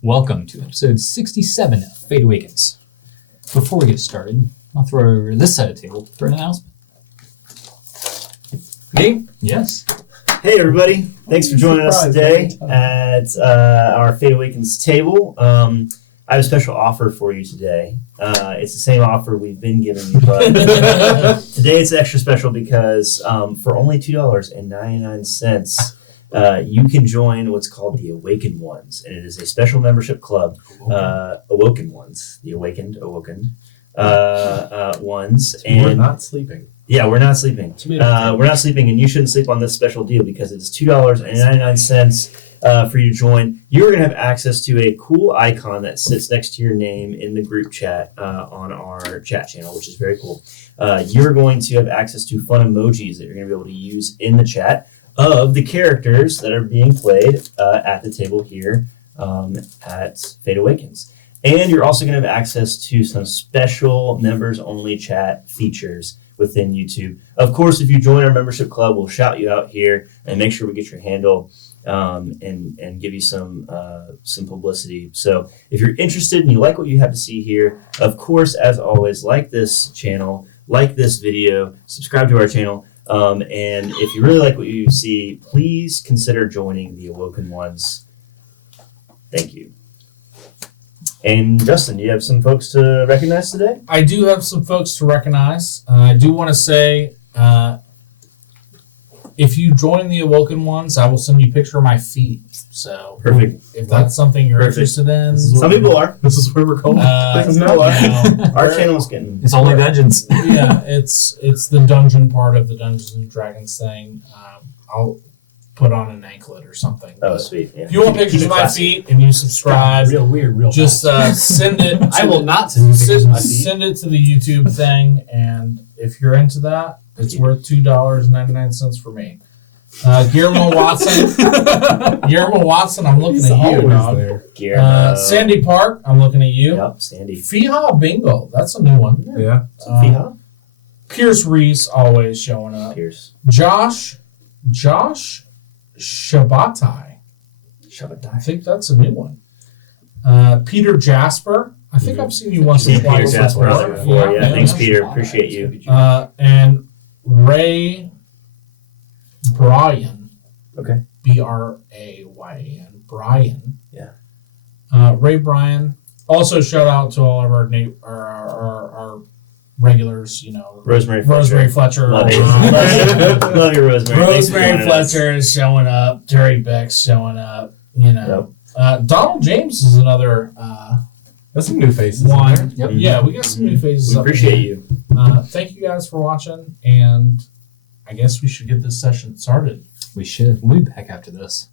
Welcome to episode 67 of Fate Awakens. Before we get started, I'll throw over this side of the table for an announcement. Me? Yes. Hey everybody, thanks for joining us today at our Fate Awakens table. I have a special offer for you today. It's the same offer we've been giving you, but today it's extra special because for only $2.99, you can join what's called the Awakened Ones, and it is a special membership club. Awoken Ones, the Awakened ones, and we're not sleeping. Yeah, we're not sleeping. We're not sleeping, and you shouldn't sleep on this special deal because it's $2.99 for you to join. You're going to have access to a cool icon that sits next to your name in the group chat on our chat channel, which is very cool. You're going to have access to fun emojis that you're going to be able to use in the chat of the characters that are being played at the table here at Fate Awakens. And you're also going to have access to some special members-only chat features within YouTube. Of course, if you join our membership club, we'll shout you out here and make sure we get your handle and give you some publicity. So if you're interested and you like what you have to see here, of course, as always, like this channel, like this video, subscribe to our channel. And if you really like what you see, please consider joining the Awoken Ones. Thank you. And Justin, do you have some folks to recognize today? I do have some folks to recognize. I do want to say, if you join the Awoken Ones, I will send you a picture of my feet. So, Perfect. If that's something you're interested in, Some people are. This is where we're going. Our channel's getting. It's only dungeons. Yeah, it's the dungeon part of the Dungeons and Dragons thing. I'll put on an anklet or something. Oh, sweet. Yeah. If you want pictures of my feet and you subscribe, Real weird, real just send it. I will not send you pictures of my feet. Send it to the YouTube thing, and if you're into that, it's worth $2.99 for me. Guillermo Watson. Guillermo Watson, I'm looking He's at you, always dog. there. Sandy Park, I'm looking at you. Yep, Sandy. Fiha Bingo, that's a new one. Yeah. Fiha? Pierce Reese always showing up. Pierce. Josh Shabatai. I think that's a new one. Peter Jasper. I think I've seen you once or Seen Peter twice Jasper before. on there before. Yeah, thanks, Peter. Appreciate you. And Ray Bryan. Okay. Brayyan. Bryan. Yeah. Ray Bryan. Also, shout out to all of our regulars. You know, Rosemary Fletcher. Love you. Love you, Rosemary. Rosemary Fletcher is showing up. Terry Beck's showing up. You know, Donald James is another. That's some new faces. One. Yep. Yeah, we got some new faces. We appreciate you. Thank you guys for watching, and I guess we should get this session started. We should. We'll be back after this.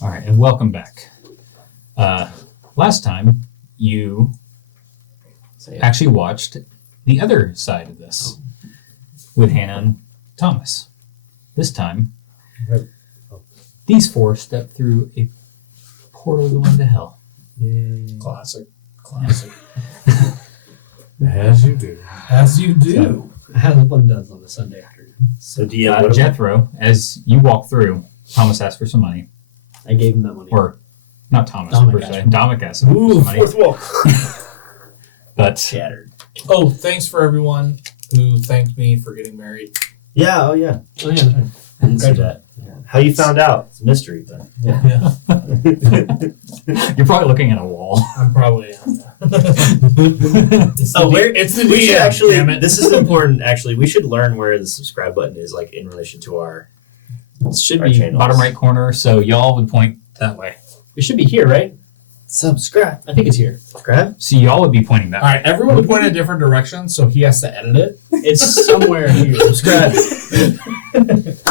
All right, and welcome back. Last time, you actually watched the other side of this. with Hannah and Thomas. This time, Okay. these four step through a portal going to hell. Classic. As you do. As you do. As one does on a Sunday afternoon. So DM, what Jethro, as you walk through, Thomas asked for some money. I gave him that money. Or, not Thomas Dominic per se. asked. Dominic asked for Ooh, some money. fourth wall. But Shattered. Oh, thanks for everyone who thanked me for getting married. Yeah, oh yeah. Oh, yeah, that's right. I didn't see that. Yeah. How you found out? It's a mystery, but yeah. you're probably looking at a wall. I'm probably. Oh, where it's the we should DM, actually. damn it. This is important. Actually, we should learn where the subscribe button is, like in relation to our. It should Our be channel. Bottom right corner, so y'all would point that way. It should be here, right? Subscribe. I think it's here. Subscribe. So y'all would be pointing that All way. right, everyone point in a different direction, so he has to edit it. It's somewhere here. Subscribe.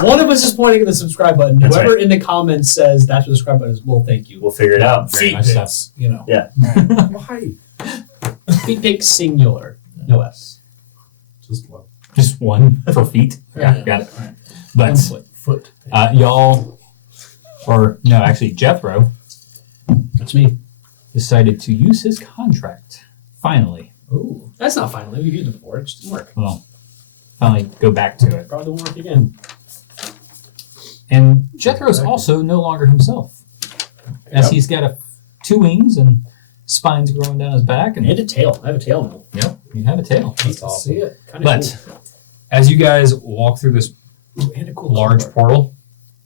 One of us is pointing at the subscribe button. That's Whoever in the comments says that's what the subscribe button is, well, thank you. We'll figure it out. Very Feet nice pics, you know. Yeah. Why? Feet pick singular. No S. Just one. Just one for feet. Yeah, Yeah. got it. All right. But Foot. y'all, or no, actually Jethro That's me. decided to use his contract. Finally. Ooh. That's not finally. We've used it before. It just didn't work. Well, finally go back to it. Probably won't work again. And Jethro's also no longer himself. As he's got two wings and spines growing down his back. And And a tail. I have a tail now. yep, you have a tail. Hate to see it. Kind of But as you guys walk through this cool. Ooh, and a cool large color. portal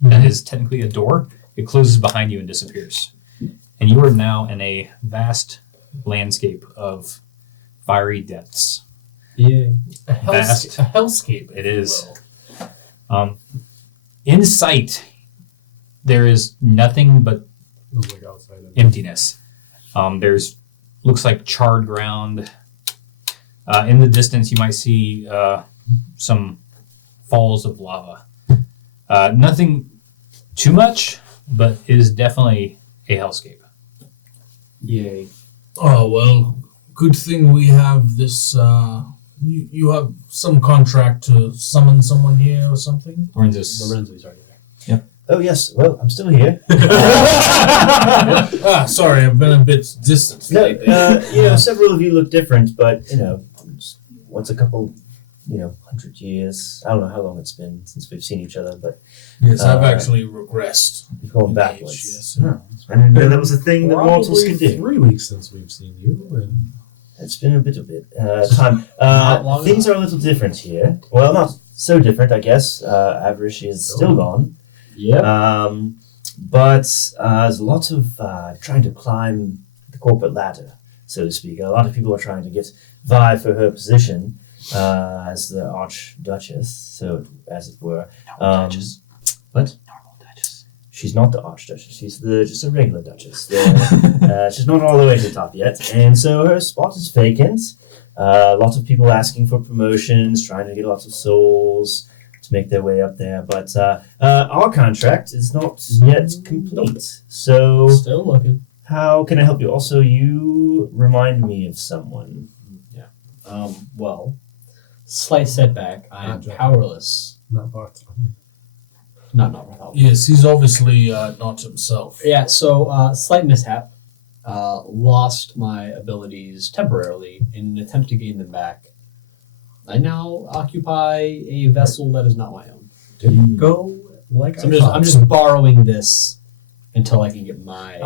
that is technically a door, it closes behind you and disappears. And you are now in a vast landscape of fiery depths. Yay. A Vast. hellscape. It is. In sight, there is nothing but It was like outside of emptiness. There's looks like charred ground. In the distance, you might see some falls of lava. Nothing too much, but it is definitely a hellscape. Yay. Oh, well, good thing we have this. You have some contract to summon someone here or something? Lorenzo's Lorenzo's already there. Oh yes. Well, I'm still here. Sorry, I've been a bit distant No, lately. several of you look different, but once a couple, 100 years. I don't know how long it's been since we've seen each other, but Yes, I've actually regressed. we've gone in backwards. age, yes. Oh, I didn't know that was a thing that mortals Probably could do. 3 weeks since we've seen you, and It's been a bit time. Not long Things are a little different here. Well, not so different, I guess. Varicia is still gone. Yep. But there's a lot of trying to climb the corporate ladder, so to speak. A lot of people are trying to vie for her position as the Archduchess, so as it were. Duchess. What? Normal Duchess. She's not the Archduchess. She's just a regular Duchess. She's not all the way to the top yet, and so her spot is vacant. Lots of people asking for promotions, trying to get lots of souls to make their way up there. But our contract is not yet complete. So Still looking. how can I help you? Also, you remind me of someone. Well, slight setback. I am Not Jethro. powerless. not Bart. Not Remdil. Yes, he's obviously not himself. Yeah, so slight mishap. Lost my abilities temporarily in an attempt to gain them back. I now occupy a vessel that is not my own. Didn't go like So I thought. I'm just borrowing this until I can get my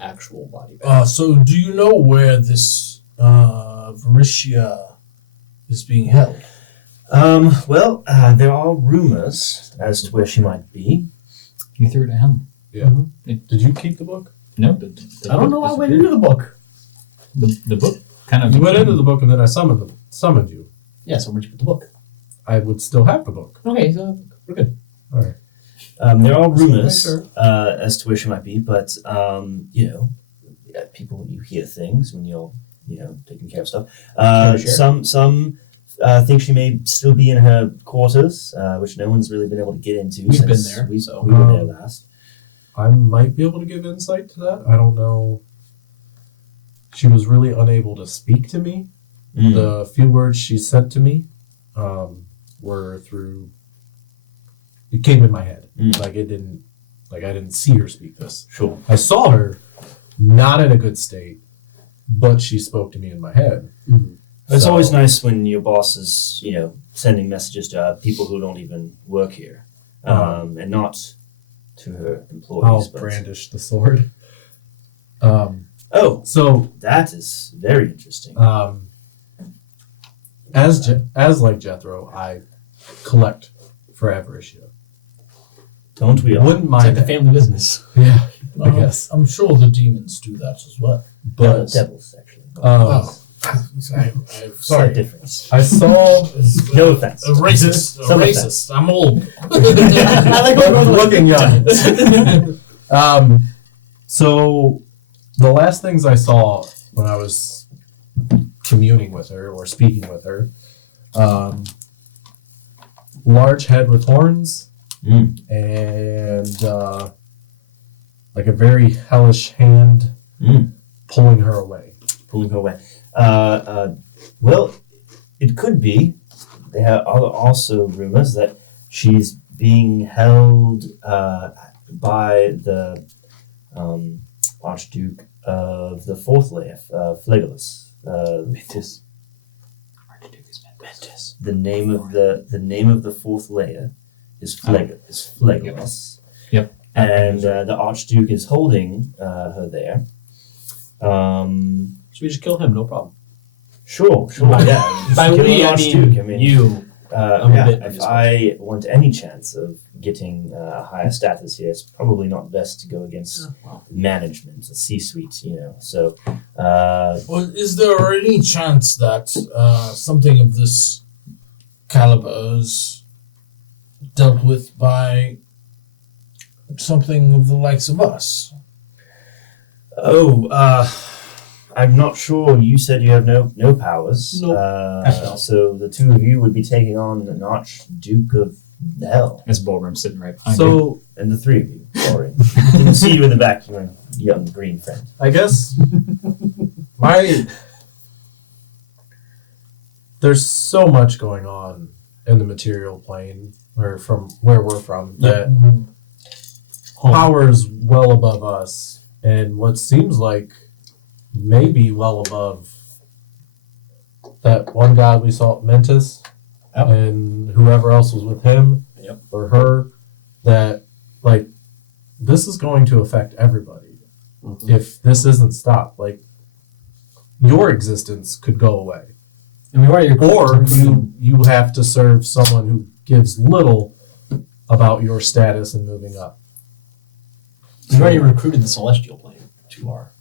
actual body back. So do you know where this Varicia is being held? Well, there are rumors as to where she might be. You threw it at him. Yeah. Did you keep the book? No, the I don't book know. I went disappeared. into the book. The book kind of. You went into the book and then I summoned you. Yeah, so where'd you put the book? I would still have the book. Okay, so we're good. All right. There are rumors Sure. as to where she might be, but people, you hear things when you're taking care of stuff. Sure. Some think she may still be in her quarters, which no one's really been able to get into. We've been since there, We so- were there last. I might be able to give insight to that. I don't know. She was really unable to speak to me. Mm. The few words she sent to me, were through. It came in my head. Mm. Like it didn't. Like I didn't see her speak this. Sure. I saw her, not in a good state, but she spoke to me in my head. Mhm. It's So- always nice when your boss is, sending messages to people who don't even work here, and not to her employees. I'll but- brandish the sword. Oh, So that is very interesting. as like Jethro, I collect for Varicia. Don't we all? Wouldn't It's mind like the that. family business. Yeah, I guess. I'm sure the demons do that as well. But devils, actually. Slight Slight difference. I saw No offense. A racist. A Some racist. I'm old. I like looking young. So the last things I saw when I was communing with her or speaking with her, large head with horns and like a very hellish hand pulling her away. Pulling her away. Well, it could be. There are also rumors that she's being held by the Archduke of the Fourth Layer, Phlegolas. Archduke is Mentis. The name of the Fourth Layer is Phlegolas. Yep. And the Archduke is holding her there. So we just kill him, no problem. Sure, yeah. Just By kill we, the I Archduke. mean you. I'm a bit if nervous. I want any chance of getting a higher status here, it's probably not best to go against management, the C-suite, So, Well, is there any chance that something of this caliber is dealt with by something of the likes of us? I'm not sure. You said you have no powers. Nope. So the two of you would be taking on an Archduke of Hell. As Bolgram sitting right behind you. So And the three of you. Sorry. Didn't see you in the back. You were a young green friend. I guess there's so much going on in the material plane, or from where we're from, that powers well above us, and what seems like maybe well above that one god we saw at Mentis, Yep. and whoever else was with him Yep. or her, that like this is going to affect everybody if this isn't stopped. Like your existence could go away. And we've already Or you have to serve someone who gives little about your status and moving up. we've already recruited the celestial plane to our,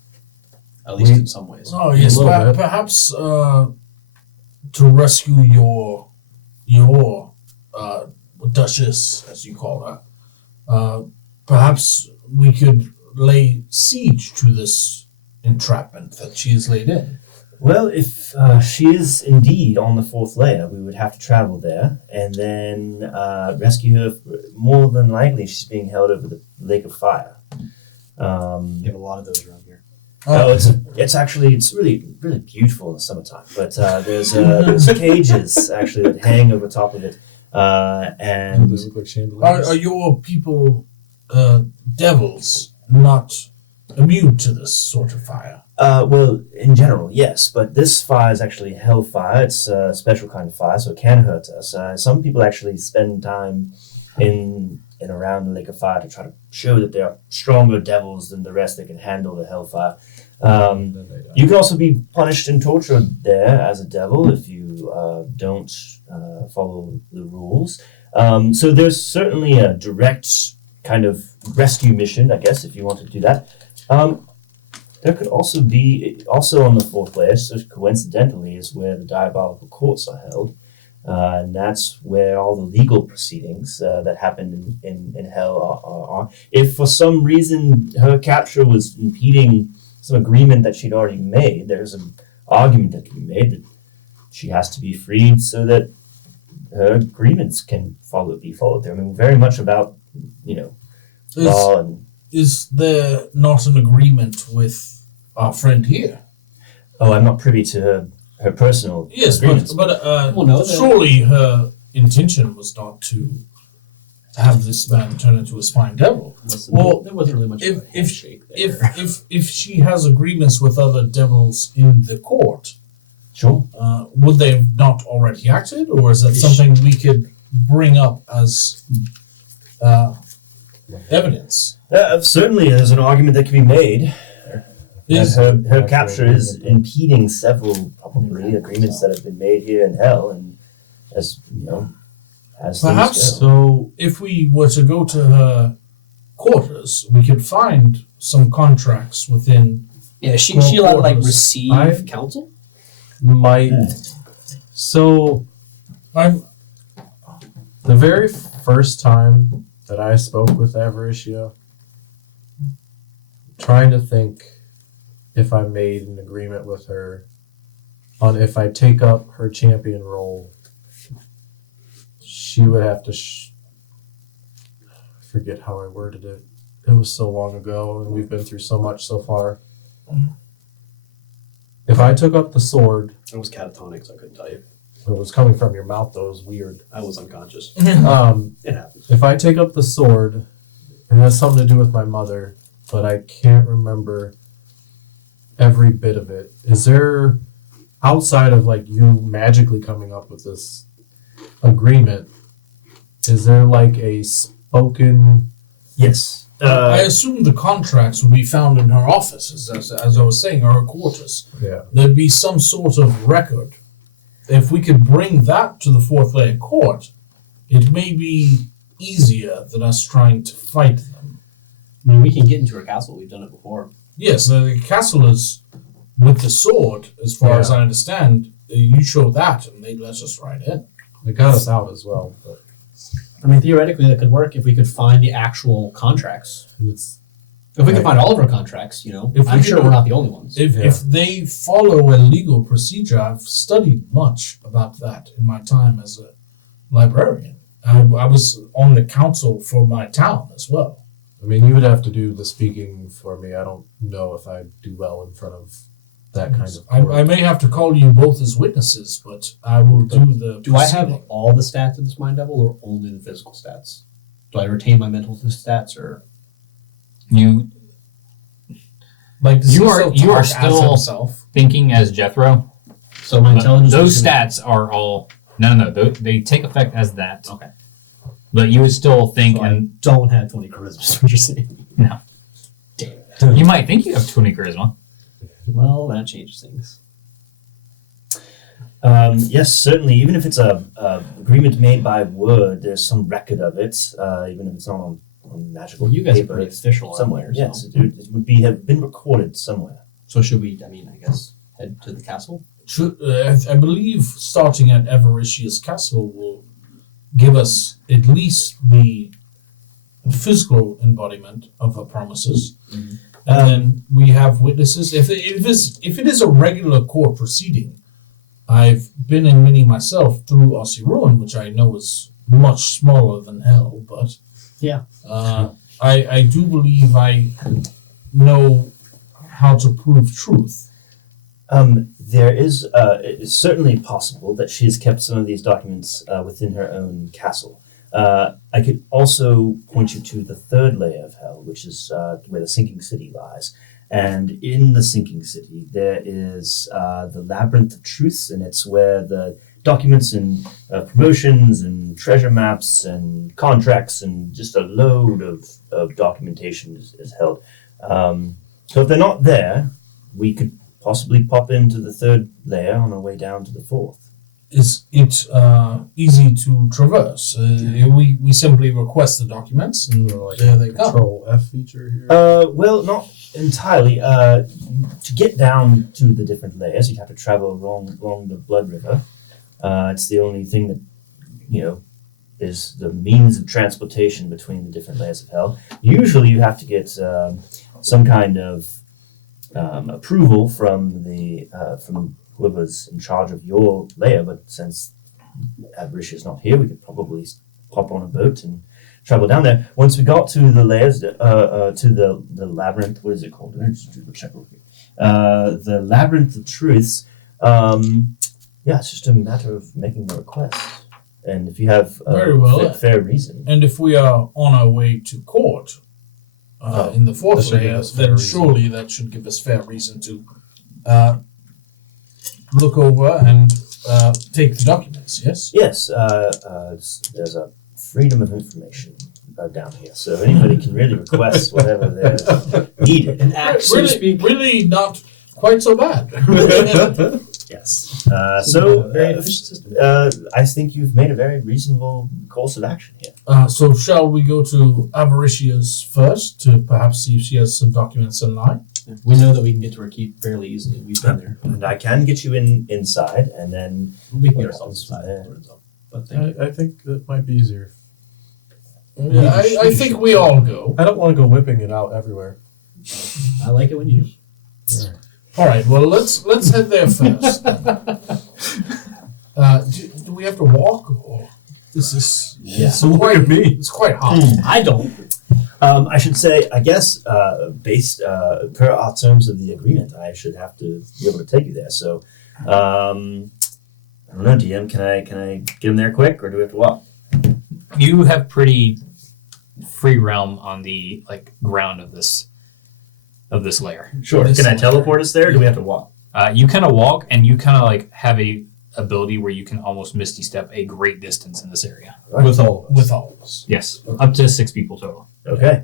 at least in some ways. Oh yes, A little bit. perhaps to rescue your Duchess, as you call her. Perhaps we could lay siege to this entrapment that she has laid in. Well, if she is indeed on the fourth layer, we would have to travel there and then rescue her. More than likely, she's being held over the Lake of Fire. We have a lot of those around here. It's really beautiful in the summertime. But there's cages actually that hang over top of it, and Those look like chandeliers. Are your people devils not immune to this sort of fire? well, in general, yes, but this fire is actually hellfire. It's a special kind of fire, so it can hurt us. Some people actually spend time in and around the Lake of Fire to try to show that they are stronger devils than the rest that can handle the hellfire. Then they die. You can also be punished and tortured there as a devil if you don't follow the rules. So there's certainly a direct kind of rescue mission, I guess, if you want to do that. There could also be, also on the fourth layer, so coincidentally, is where the diabolical courts are held. And that's where all the legal proceedings that happen in hell are. If for some reason her capture was impeding some agreement that she'd already made, there's an argument that can be made that she has to be freed so that her agreements can be followed there. I mean, we're very much about, law and... Is there not an agreement with our friend here? Oh, I'm not privy to her personal Yes, agreements. but Well, no, surely her intention was not to have this man turn into a spine devil. Well, there wasn't really much of a handshake there. If she has agreements with other devils in the court, Sure. would they have not already acted, or is that something we could bring up as evidence? Certainly, there's an argument that can be made. Is- That her capture is impeding several probably agreements that have been made here in Hell, and as you know, as Perhaps things go. So if we were to go to her quarters, we could find some contracts within. Yeah, she Well, allowed to like quarters. receive I- counsel. might. So I'm the very first time that I spoke with Varicia, trying to think if I made an agreement with her on if I take up her champion role, she would have to. I forget how I worded it. It was so long ago, and we've been through so much so far. If I took up the sword, I was catatonic, so I couldn't tell you. it was coming from your mouth, though. It was weird. I was unconscious. It happens. If I take up the sword, it has something to do with my mother, but I can't remember every bit of it. Is there, outside of like you magically coming up with this agreement, is there like a spoken? Yes. I assume the contracts would be found in her office, as I was saying, or her quarters. Yeah. There'd be some sort of record. If we could bring that to the fourth layer court, it may be easier than us trying to fight them. I mean, we can get into her castle. We've done it before. Yes, the castle is with the sword, as far as I understand. You show that, and they let us right in. It got us out as well, but I mean, theoretically, that could work if we could find the actual contracts. it's If we could Right. find all of her contracts, you know, If we I'm could sure do- we're not the only ones. If they follow a legal procedure, I've studied much about that in my time as a librarian. I was on the council for my town as well. I mean, you would have to do the speaking for me. I don't know if I do well in front of that kind of. I court. may have to call you both as witnesses, but I will do the. Do I have proceeding. all the stats of this mind devil, or only the physical stats? Do I retain my mental stats, or You like? Does You he are- still you are talk as still- himself? thinking as Jethro. so my But intelligence? those is gonna- stats are all no. They take effect as that. Okay. But you would still think, So I and don't have 20 charisma. Is what you're saying? No. Damn it. you might think you have 20 charisma. Well, that changes things. Yes, certainly. Even if it's a agreement made by word, there's some record of it. Even if it's not on magical Well, you guys are paper, pretty it's official around somewhere. there, Yes, so. it would be have been recorded somewhere. So should we? I mean, I guess head to the castle. I believe starting at Avaricia's castle will give us at least the physical embodiment of her promises. Mhm. And then we have witnesses. If it is a regular court proceeding, I've been in many myself through Aussie Ruin, which I know is much smaller than hell, but Yeah. I do believe I know how to prove truth. There is, it is certainly possible that she has kept some of these documents within her own castle. I could also point you to the third layer of hell, which is where the sinking city lies. And in the sinking city, there is the labyrinth of truths, and it's where the documents and promotions and treasure maps and contracts and just a load of documentation is held. So if they're not there, we could possibly pop into the third layer on our way down to the fourth. Is it easy to traverse? We simply request the documents, and Like there they come. Control F feature here. Well, not entirely. To get down to the different layers, you'd have to travel along the Blood River. It's the only thing that, is the means of transportation between the different layers of hell. Usually you have to get some kind of approval from from whoever's in charge of your layer, but since Varicia is not here, we could probably hop on a boat and travel down there. Once we got to the layers, to the labyrinth, what is it called? Let me just do a check real quick. The labyrinth of truths. It's just a matter of making the request. And if you have Very well. fair reason. And if we are on our way to court in the that fourth should give layer, us fair then reason. surely that should give us fair reason to look over and take the documents, yes? Yes, there's a freedom of information down here, so anybody can really request whatever they're needed. An act, so to really, speak. really not quite so bad. Yes. Very efficient system. I think you've made a very reasonable course of action here. So shall we go to Avaricia's first to perhaps see if she has some documents in line? We know that we can get to her keep fairly easily. We've been there. And I can get you inside, and then We can get ourselves inside. But thank you. I think that might be easier. Yeah, I think we all go. I don't want to go whipping it out everywhere. I like it when you do. All right. Well, let's head there first. Do we have to walk? Or this is Yeah. Look at me. It's quite hot. I don't. I should say, I guess, based per our terms of the agreement, I should have to be able to take you there. So, I don't know, DM. Can I get him there quick, or do we have to walk? You have pretty free realm on the ground of this layer. Sure. This Can I layer. teleport us there, or do we have to walk? You kind of walk, and you kind of have a ability where you can almost misty step a great distance in this area. Right. With all of us. With all of us. Yes, up to 6 people total. Okay.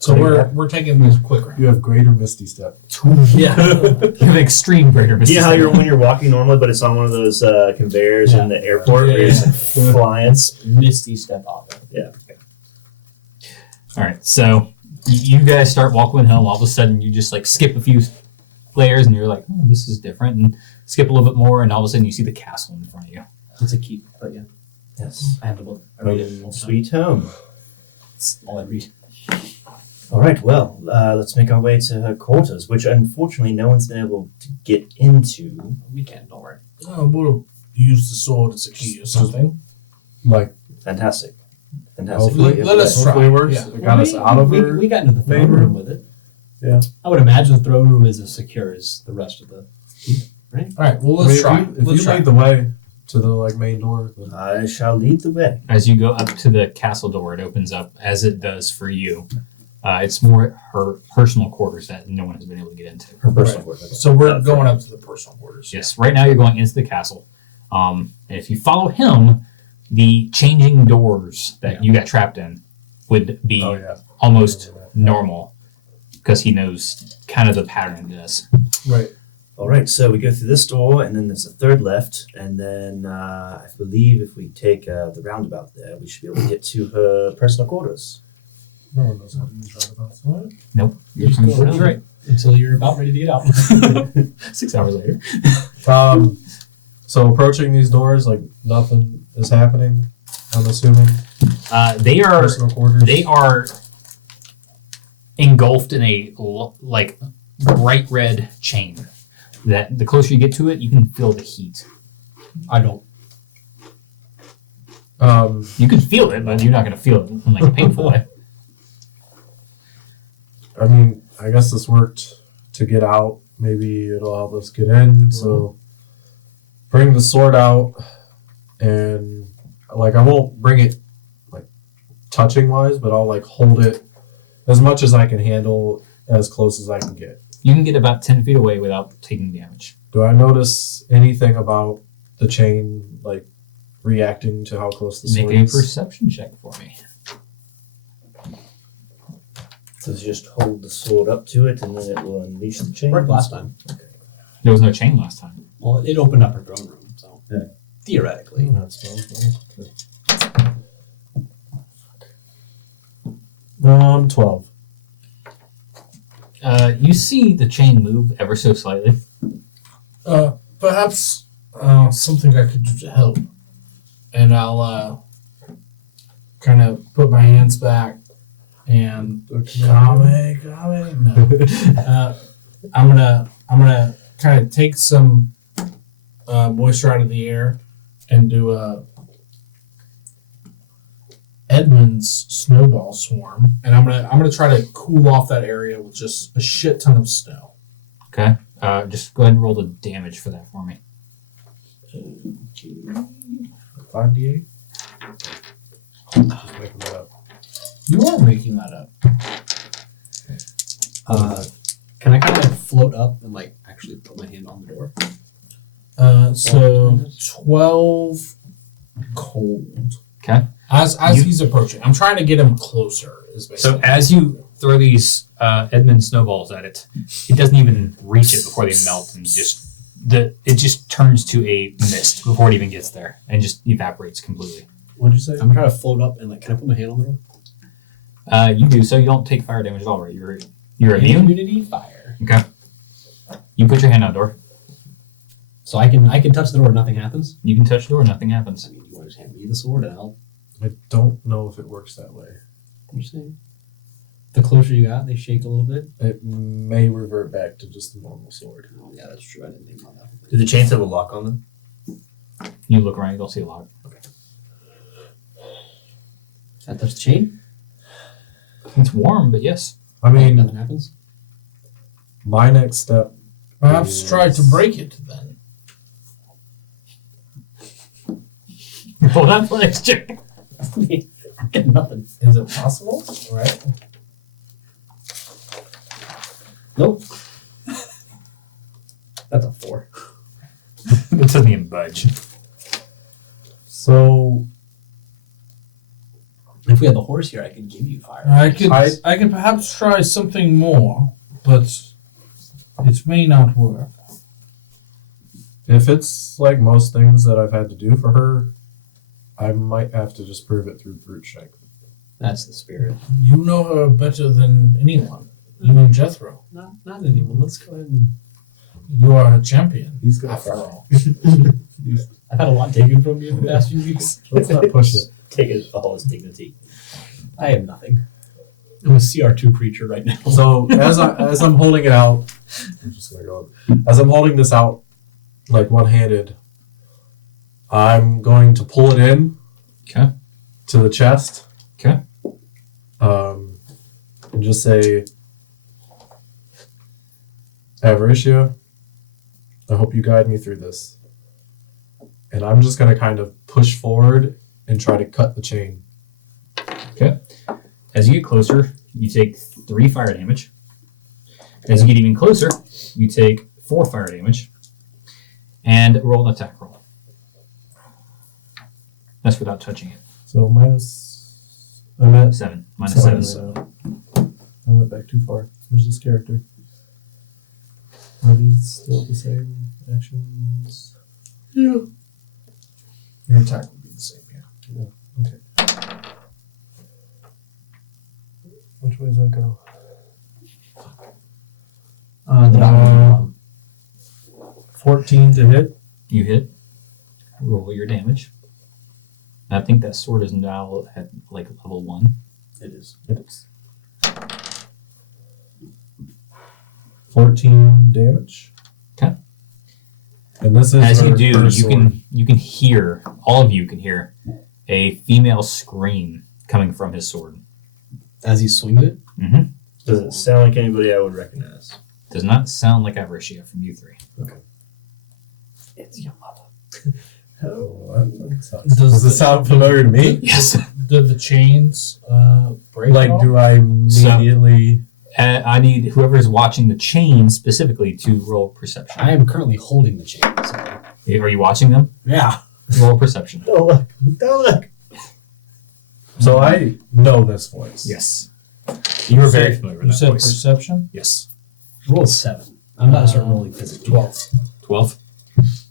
So we're taking these quick rounds. You have greater misty step. Yeah. You have extreme greater Do misty you know how step. when you're walking normally, but it's on one of those conveyors in the airport where you're just flying? Misty step off it. All right, so you guys start walking with him. All of a sudden, you just skip a few layers, and you're like, "Oh, this is different." And skip a little bit more, and all of a sudden, you see the castle in front of you. It's a keep, but yeah. Yes. I have the book. I read it all the time. Sweet home. It's all I read. All right, well, let's make our way to her quarters, which unfortunately no one's been able to get into. We can, don't worry. We'll use the sword as a key or something. Like, Fantastic. hopefully, Let us try. hopefully it works. Yeah. It got us out of her. We got into the main throne room room. with it. Yeah. I would imagine the throne room is as secure as the rest of the keep. All right. Well, I mean, let's try. If Let's you try. lead the way to the main door, then I shall lead the way. As you go up to the castle door, it opens up as it does for you. It's more her personal quarters that no one has been able to get into. Her personal Right. quarters. So we're going up to the personal quarters. Yes, right now you're going into the castle. And if you follow him, the changing doors that you got trapped in would be almost normal because he knows kind of the pattern of this. right. All right, so we go through this door, and then there's a third left, and then I believe if we take the roundabout there, we should be able to get to her personal quarters. No one knows how to use roundabouts. Nope. You're Just go that's around. right. Until you're about ready to get out. 6 hours later. So approaching these doors, nothing is happening. I'm assuming They are personal quarters. they are engulfed in a bright red chain. That the closer you get to it, you can feel the heat. I don't. You can feel it, but you're not going to feel it in a painful way. I mean, I guess this worked to get out. Maybe it'll help us get in. So bring the sword out, and I won't bring it touching wise, but I'll hold it as much as I can handle, as close as I can get. You can get about 10 feet away without taking damage. Do I notice anything about the chain reacting to how close the sword Make a is? perception check for me. So just hold the sword up to it, and then it will unleash the chain. Worked last time. There was no chain last time. Well, it opened up her throne room, so Yeah. theoretically. That smells good. 12. You see the chain move ever so slightly. Perhaps something I could do to help. And I'll kind of put my hands back and I'm gonna kind of take some moisture out of the air and do a Edmund's snowball swarm, and I'm gonna try to cool off that area with just a shit ton of snow. Okay. Just go ahead and roll the damage for that for me. 5d8. Just making that up. You are making that up. Can I kind of like float up and like actually put my hand on the door? So 12 cold. Okay. As You- he's approaching, I'm trying to get him closer. Is basically. So as you throw these Edmund snowballs at it, it doesn't even reach it before they melt, and it just turns to a mist before it even gets there, and just evaporates completely. What'd you say? I'm trying to float up and like, can I put my hand on the door? You do so. You don't take fire damage at all, right? You're immune. Immunity fire. Okay. You put your hand on the door. So I can touch the door, nothing happens. You can touch the door. Nothing happens. I mean, you want to just hand me the sword and I'll. I don't know if it works that way. I'm just saying. The closer you got, they shake a little bit. It may revert back to just the normal sword. Oh yeah, that's true. I didn't think about that. Do the chains have a lock on them? You look around. You don't see a lock. Can I touch the chain? It's warm, but yes. I mean, Nothing happens. my next step. Perhaps try to break it then. Pull that flex check. Get nothing. Is it possible? Right. Nope. That's a 4. It doesn't even budge. So If we had the horse here, I could give you fire. I could perhaps try something more, but it may not work. if it's like most things that I've had to do for her, I might have to just prove it through brute strength. That's the spirit. You know her better than anyone, even Jethro. Not anyone. Let's go ahead and. You are a champion, He's gonna after fry. all. I've had a lot taken from you in the past few weeks. Let's not push it. Take it all his dignity. I am nothing. I'm a CR2 creature right now. So as I'm holding it out, I'm just gonna go. As I'm holding this out, like one-handed, I'm going to pull it in. Okay. To the chest. Okay. And just say, Varicia, I hope you guide me through this. And I'm just gonna kind of push forward and try to cut the chain. As you get closer, you take 3 fire damage. As you get even closer, you take 4 fire damage. And roll an attack roll. That's without touching it. So I'm at 7. Minus 7. right now. I went back too far. Where's this character? Are these still the same actions? Yeah. Your attack would be the same, yeah. Which way does that go? The bottom. 14 to hit. You hit. Roll your damage. I think that sword is now at like level 1. It is. It is. 14 damage. Okay. And this is As you her- do, her you sword. can hear, all of you can hear, a female scream coming from his sword. As he swings it, Mm-hmm. Doesn't sound like anybody I would recognize. Does not sound like Varicia from you 3. it's your mother. Oh, that sucks. Does Does it sound familiar to me? Yes. Do the chains break? Like, at all? do I immediately? I need whoever's watching the chain specifically to roll perception. I am currently holding the chain. So. Are you watching them? Yeah. Roll perception. Don't look. Don't look. So I know this voice. Yes. You were very familiar You with that said voice. perception? Yes. Roll a 7. I'm not starting rolling physically. 12. 12.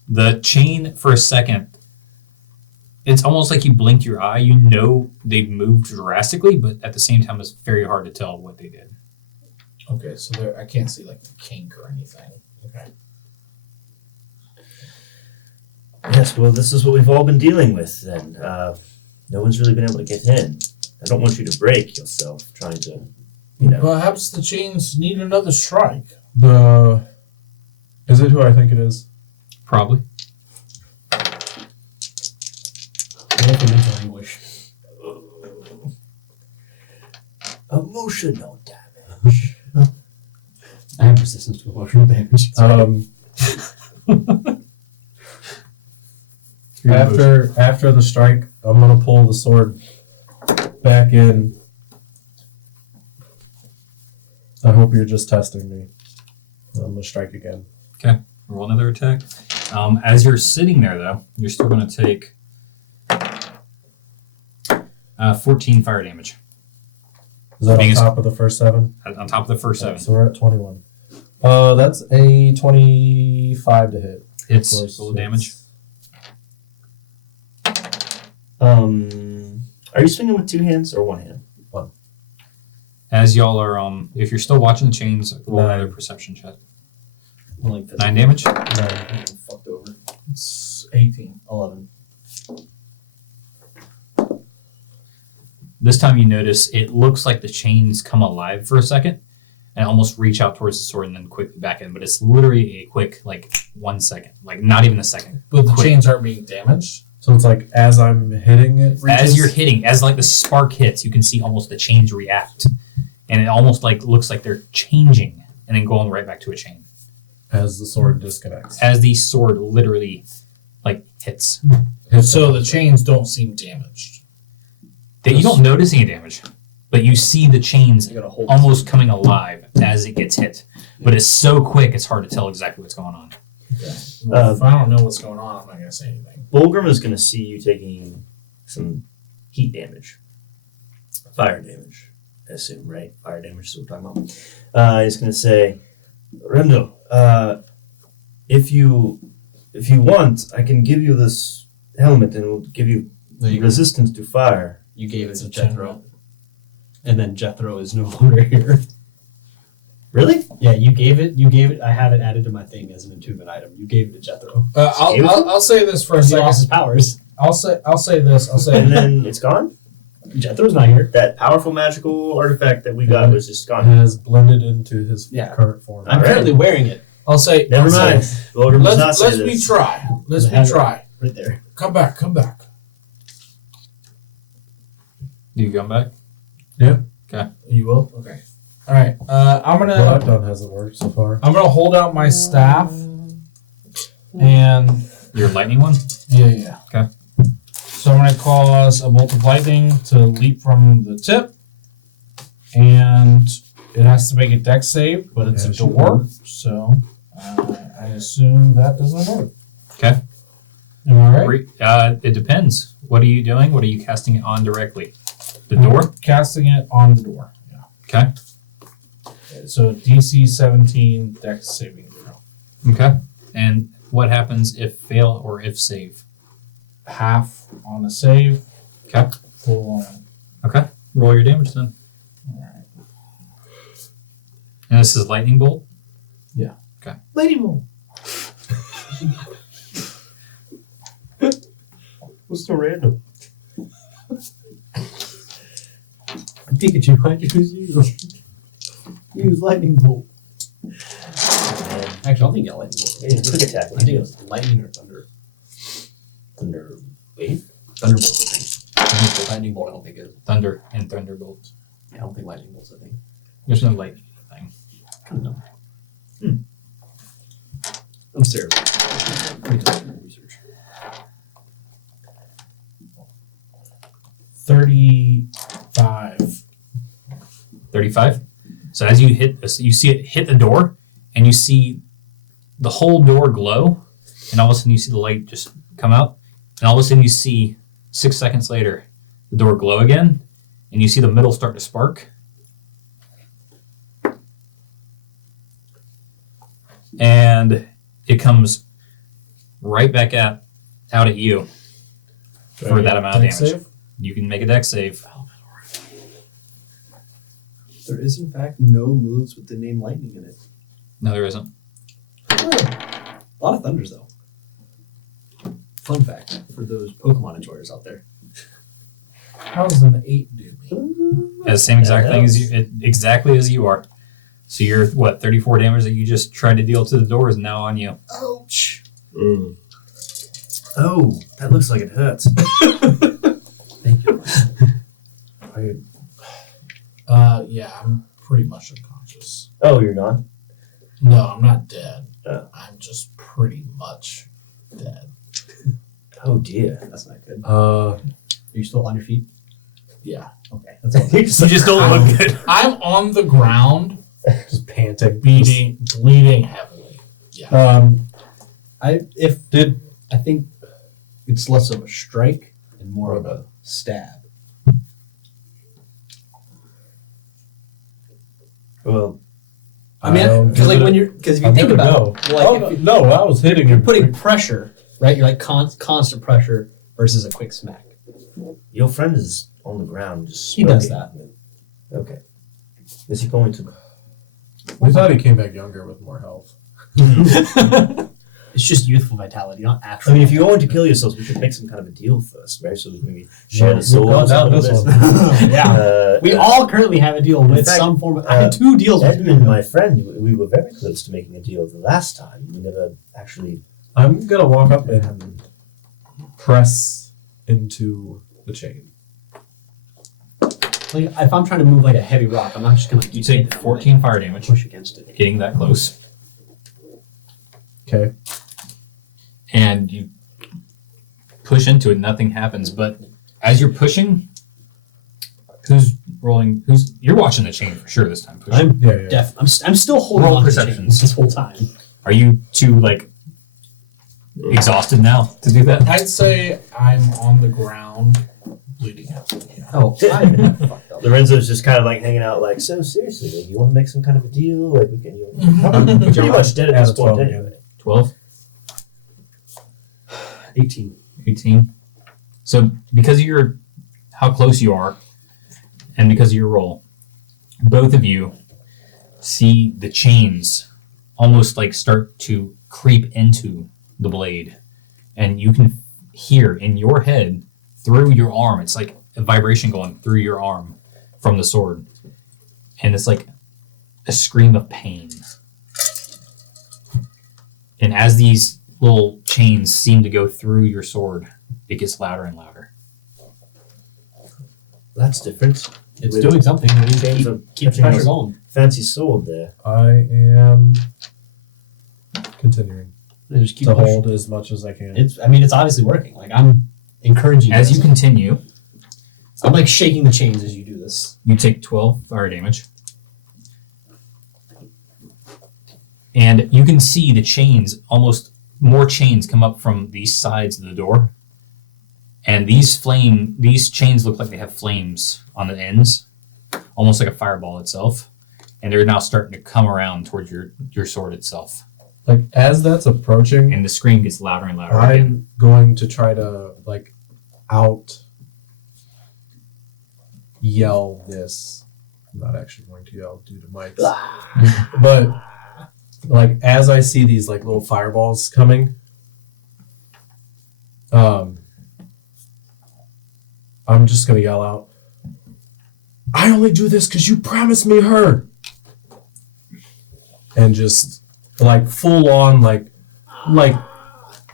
The chain, for a second, it's almost like you blinked your eye. You know they've moved drastically, but at the same time, it's very hard to tell what they did. Okay, so there I can't see like the kink or anything. Okay. Yes, well, this is what we've all been dealing with then. No one's really been able to get in. I don't want you to break yourself trying to, Perhaps the chains need another strike. Is it who I think it is? Probably. Roll for mental anguish. Emotional damage. I have resistance to emotional damage. You're After the strike, I'm gonna pull the sword back in. I hope you're just testing me. I'm gonna strike again. Roll another attack. As you're sitting there, though, you're still going to take 14 fire damage. Is that Being on top of the first 7? On top of the first 7. So we're at 21. That's a 25 to hit. It's Of course, full damage. Are you swinging with 2 hands or 1 hand? As y'all are, if you're still watching the chains, roll 9. another perception check. Like 9 damage? No. I'm fucked over. It's 18. 11. This time you notice it looks like the chains come alive for a second and almost reach out towards the sword and then quickly back in. But it's literally a quick, 1 second. Not even a second. But the Quick. chains aren't being damaged. So it's like as I'm hitting it, As you're hitting, as the spark hits, you can see almost the chains react. And it almost looks like they're changing and then going right back to a chain. as the sword disconnects. As the sword literally hits. So the chains don't seem damaged. You don't notice any damage, but you see the chains I gotta hold almost coming alive as it gets hit. But it's so quick, it's hard to tell exactly what's going on. Well, if I don't know what's going on, I'm not gonna say anything. Bolgram is going to see you taking some heat damage. Fire damage, I assume, right? Fire damage is what we're talking about. He's going to say, Remdil, if you want, I can give you this helmet and it will give you resistance to fire. You gave it It's to a Jethro. And then Jethro is no longer here. Really? Yeah, you gave it. I have it added to my thing as an attunement item. You gave it to Jethro. I'll say this for a He lost his second. powers. I'll say this. And then it's gone? Jethro's not here. That powerful magical artifact that we got was just gone. Has blended into his Yeah. current form. I'm Alright. currently wearing it. I'll say. Never I'll say- mind. Bolgram does not say Let's this. me try. Let's I me have it. try. Right there. Come back. Do you come back? You will. Okay. All right. I'm What gonna I've done hasn't worked so far. hold out my staff, and Your lightning one? yeah. Okay. So I'm gonna cause a bolt of lightning to leap from the tip, and it has to make a dex save, but it's Yeah, a sure. door, so I assume that doesn't work. Okay. Am I right? It depends. What are you doing? What are you casting it on directly? The door? Casting it on the door. Yeah. Okay. So DC 17 dex saving throw. Okay. And what happens if fail or if save? Half on a save. Okay. Full on. Okay. Roll your damage then. Alright. And this is lightning bolt? Lady Mole. What's so random? Pikachu, why'd you use lightning bolt? Actually, I don't think you got lightning bolt. Hey, quick attack. I think it was lightning or thunder. Thunder wave? Thunderbolt, I think. Lightning bolt, I don't think it is. Thunder and thunderbolt. Yeah, I don't think lightning bolts, I think. There's no lightning thing. Kind of dumb. I'm serious. Let me do some research. 35. 35. So as you see it hit the door, and you see the whole door glow, and all of a sudden you see the light just come out, and all of a sudden you see 6 seconds later the door glow again, and you see the middle start to spark. And it comes right back out at you for that amount of Dex damage. save? You can make a dex save. There is, in fact, no moves with the name lightning in it. No, there isn't. A lot of thunders, though. Fun fact for those Pokemon enjoyers out there. How does an 8 do me? Has the same exact thing as you, exactly as you are. So you're 34 damage that you just tried to deal to the door is now on you. Ouch! Mm. Oh, that looks like it hurts. Thank you. Yeah, I'm pretty much unconscious. Oh, you're not? No, I'm not dead. Oh. I'm just pretty much dead. Oh dear. That's not good. Uh, Are you still on your feet? Yeah. Okay, that's all. You just don't look good. I'm on the ground, just panting. bleeding heavily. I think it's less of a strike and more of a stab. Well, I mean, because like when you're, because if you think about it, like if no, I was hitting you're him. putting pressure, right? You're like constant pressure versus a quick smack. your friend is on the ground just He does smoking. Okay. Is he going to... We thought he came back younger with more health. It's just youthful vitality, not I actual. mean, if you're going to kill yourselves, we should make some kind of a deal first, right? So we can maybe share the soul. we've gone down this one. Yeah. We all currently have a deal with fact, some form of. I had 2 deals with Edmund, my friend, we were very close to making a deal the last time. We never actually... I'm gonna walk up and press into the chain. Like, if I'm trying to move like a heavy rock, I'm not just gonna. You take 14 fire damage, Push against it. getting that close, Okay. and you push into it. Nothing happens, but as you're pushing, who's rolling? You're watching the chain for sure this time. Pushing. I'm Yeah. deaf. I'm still holding Roll on to the perceptions. chains this whole time. Are you too exhausted now to do that? I'd say I'm on the ground, bleeding heavily. Yeah. Oh, I'm fucked up. Lorenzo's just kind of like hanging out like, so seriously, like, you want to make some kind of a deal? Like, we can... Mhm. You're pretty much dead at this point 12 anyway. 12, 18. 18. So because of how close you are, and because of your roll, both of you see the chains almost like start to creep into the blade, and you can hear in your head through your arm. It's like a vibration going through your arm from the sword, and it's like a scream of pain. And as these little chains seem to go through your sword, it gets louder and louder. That's different. It's With doing something. chains of Keep the catching pressure us. going. Fancy sword there. I am continuing And just keep to pushing. hold as much as I can. It's obviously working. Like, I'm encouraging As this. you continue, I'm like shaking the chains as you do this. you take 12 fire damage. And you can see the chains, almost more chains come up from these sides of the door. And these chains look like they have flames on the ends, almost like a fireball itself. And they're now starting to come around towards your sword itself. Like, as that's approaching, And the scream gets louder and louder again. I'm going to try to, like, out yell this. I'm not actually going to yell due to mics. But, like, as I see these, like, little fireballs coming, I'm just going to yell out, I only do this because you promised me her. And just, like, full on, like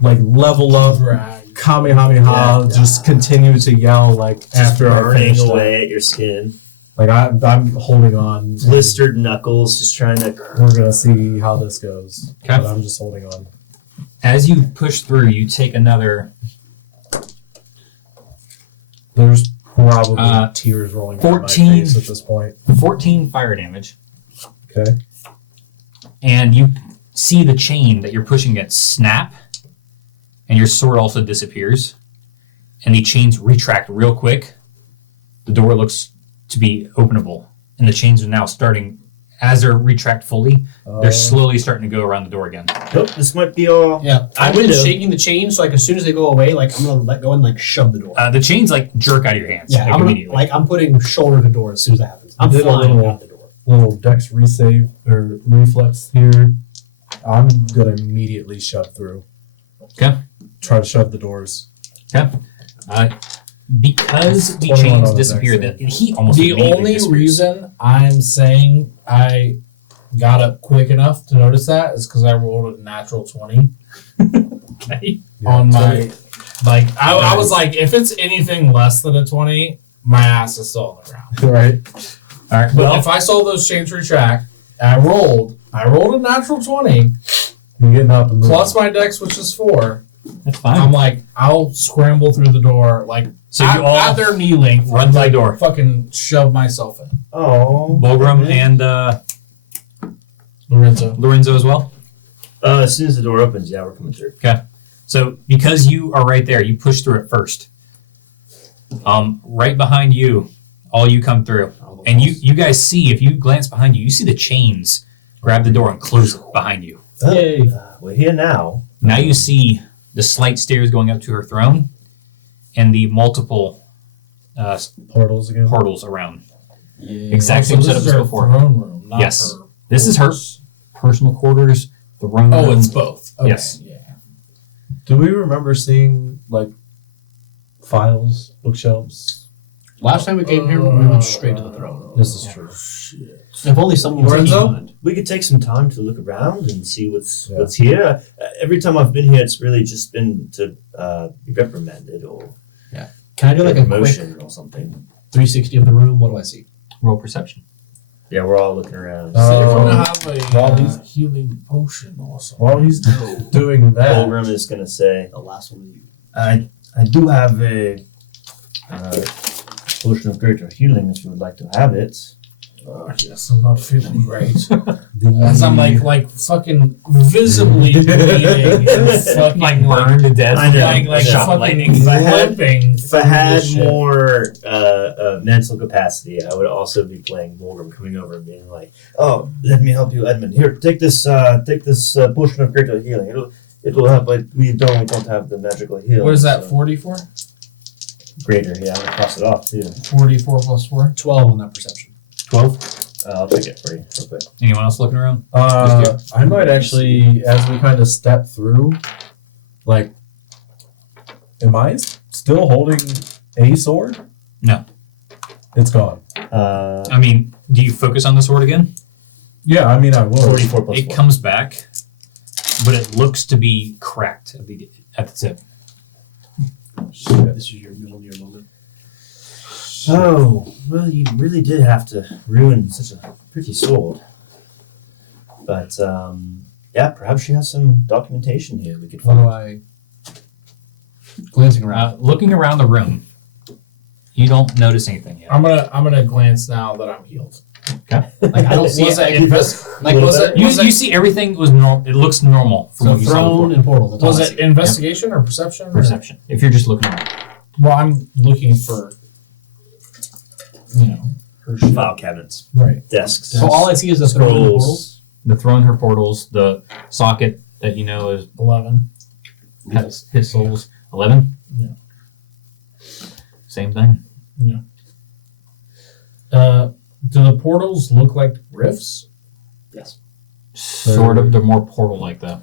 level up, Drag. Kamehameha, just continue to yell, like, Just after I burning finish that. away at your skin. Like, I'm holding on. Blistered knuckles, just trying to... We're going to see how this goes. Okay. But I'm just holding on. As you push through, you take another There's probably tears rolling down my 14. face at this point. 14 fire damage. Okay. And you see the chain that you're pushing against snap, and your sword also disappears, and the chains retract real quick. The door looks to be openable, and the chains are now starting, as they're retract fully, they're slowly starting to go around the door again. Nope, this might be our... Yeah, I've been window. shaking the chains, so like as soon as they go away, like I'm gonna let go and like shove the door. The chains like jerk out of your hands Yeah, I'm gonna, immediately. like I'm putting shoulder to door as soon as that happens. I'm Did a flying little- out the door. Little dex resave or reflex here. I'm going to immediately shove through. Okay. Try to shove the doors. Because the 21 chains on the disappear, dex the heat almost The immediately only disappears. reason I'm saying I got up quick enough to notice that is because I rolled a natural 20 Okay. on my. Like, I Nice. was like, if it's anything less than a 20, my ass is still on the ground. Right? All right. But Well, if I saw those chains retract, I rolled a natural 20 You're getting up and moving. plus my dex, which is 4. That's fine. I'm like, I'll scramble through the door, like, So you all at their knee length, run to the like, door. fucking shove myself in. Oh. Bolgram and Lorenzo. Lorenzo as well. As soon as the door opens, yeah, we're coming through. So because you are right there, you push through it first. Right behind you, all you come through. And you guys see, if you glance behind you, you see the chains grab the door and close it behind you. Yay. We're here now. Now you see the slight stairs going up to her throne and the multiple Portals again. portals around. Yay. Exact So same this setup is as her before. throne room, not Yes. her This is her quarters. personal quarters, the throne Oh, room. it's both. Okay. Yes. Yeah. Do we remember seeing like files, bookshelves? Last time we came here, we went straight to the throne. This is true. Shit. If only someone was Lorenzo? keeping mind. We could take some time to look around and see what's Yeah. what's here. Every time I've been here, it's really just been to be reprimanded or Can I do like a quick promotion or something. 360 of the room? What do I see? Roll perception. Yeah, we're all looking around. So you're Um, gonna have a while he's- healing potion also. While he's doing that, Bolgram is going to say, The last one you. I do have a potion of greater healing if you would like to have it. Yes, I'm not feeling great. the, As I'm like fucking visibly bleeding and fucking Like burned to death. I know, like I know. fucking lightning. If I had- limping. If I had more mental capacity, I would also be playing Bolgram, coming over and being like, "Oh, let me help you, Edmund. Here, take this potion of greater healing. It'll help. Like we don't have the magical heal. What is that? so- 44? Greater? Yeah, I'm gonna cross it off too. 44 plus 4. 12 on that perception. 12. I'll take it for you real quick. Anyone else looking around? I might actually, as we kind of step through, like, am I still holding a sword? No. It's gone. I mean, do you focus on the sword again? Yeah, I mean, I will. 44 plus It 4. comes back, but it looks to be cracked at the tip. Shit. This is your Mjolnir moment. Oh, well, you really did have to ruin such a pretty sword. But, yeah, perhaps she has some documentation here we could What do find. I? Glancing around. Looking around the room, you don't notice anything yet. I'm gonna glance now that I'm healed. Like I don't see Was it. it Like, was it You, was you it, see everything was normal. It looks normal from So what you saw throne before. and portal. That's all was I it see. investigation or perception? or- Perception. If you're just looking around. Well, I'm looking for her shit. File cabinets, Right. desks, So all I see is the throne and the portal. scrolls. The throne, her portals, the socket that you know is 11. his souls. 11? Yeah. Same thing. Do the portals look like rifts? Yes. Sort of. They're more portal like that.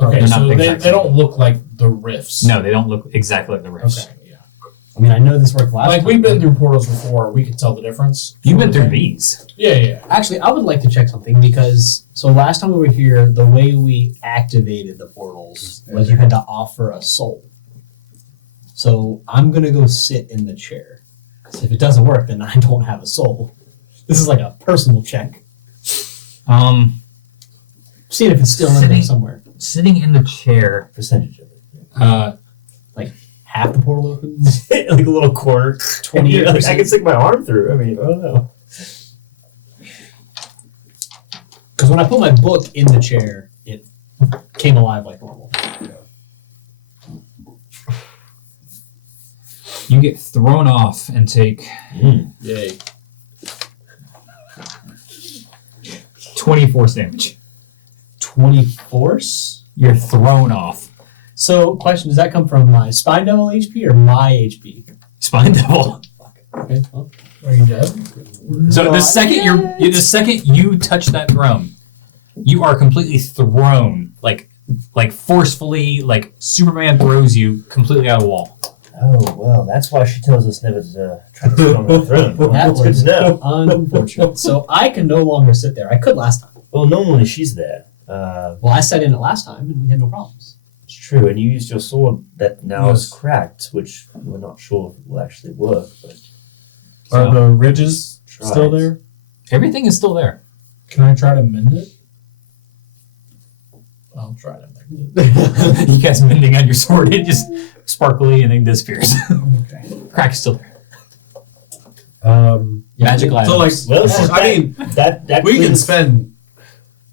Okay, They're so not they exactly. don't look like the rifts. No, they don't look exactly like the rifts. Okay, yeah. I mean, I know this worked last Like time. we've been through portals before, we could tell the difference. You've been sort through of thing. these. Yeah. Actually, I would like to check something because so last time we were here, the way we activated the portals was you had to offer a soul. So I'm gonna go sit in the chair because if it doesn't work, then I don't have a soul. This is like a personal check. Seeing if it's still in there Sitting- somewhere. Sitting in the chair. Percentage of it. Half the portal opens. Like a little corner. 28%. Like, I can stick my arm through. I mean, I don't know. Because when I put my book in the chair, it came alive like normal. You get thrown off and take Yay. 24 damage. 20 force. You're thrown off. So, question: does that come from my spine devil HP or my HP? Spine devil. Okay. Well, Are you dead? So the second the second you touch that throne, you are completely thrown, like forcefully, like Superman throws you completely out of the wall. Oh, well, that's why she tells us never to try to sit on the throne. Well, That that's good was to know. unfortunate. So I can no longer sit there. I could last time. Well, normally she's there. Well, I sat in it last time and we had no problems. It's true, and you used your sword that now is Yes. cracked, which we're not sure if will actually work, but Are the ridges tries. still there? Everything is still there. Can I try to mend it? I'll try to make You cast mending on your sword, it just sparkly and then disappears. Okay. Crack is still there. Magical So like, items. Well, I mean, that we can cleans- spend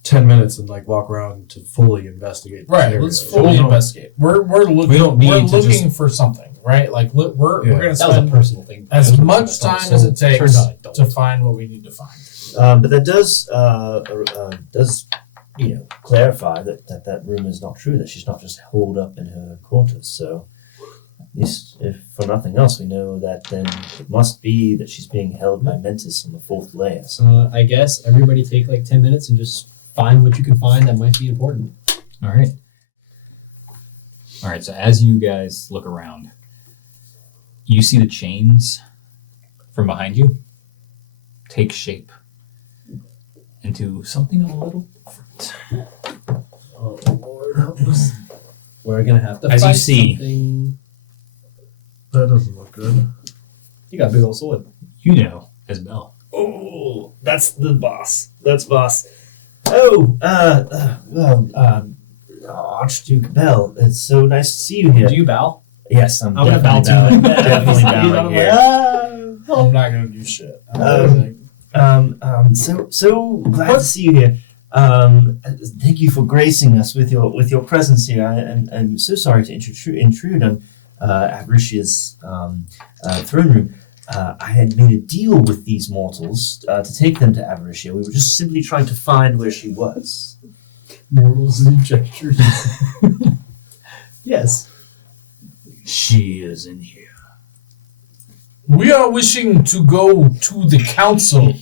10 minutes and like walk around to fully investigate. this Right, area. let's So fully we don't- investigate. We're looking. we don't need we're to looking just- for something, right? Like we're Yeah. gonna That was a spend personal thing. as much time as it takes Turns out I don't. to find what we need to find. But that does clarify that rumor is not true. That she's not just holed up in her quarters. So, at least if for nothing else, we know that then it must be that she's being held by Mentis on the 4th layer. So, I guess everybody take like 10 minutes and just find what you can find that might be important. All right. All right. So as you guys look around, you see the chains from behind you take shape into something a little different. Oh Lord, help us. We're gonna have to As you fight see- something. That doesn't look good. You got a big old sword. You know, as Bell. oh, that's the boss. That's boss. Oh, Archduke Bell. It's so nice to see you here. Do you bow? Yes, I'm I'm gonna bow definitely too. bowing. Definitely bowing I'm here. like, I'm not gonna do shit. So glad to see you here. Thank you for gracing us with your presence here. I'm so sorry to intrude on Avaricia's throne room. I had made a deal with these mortals to take them to Avaricia. We were just simply trying to find where she was. mortals and gestures. Yes. She is in here. We are wishing to go to the council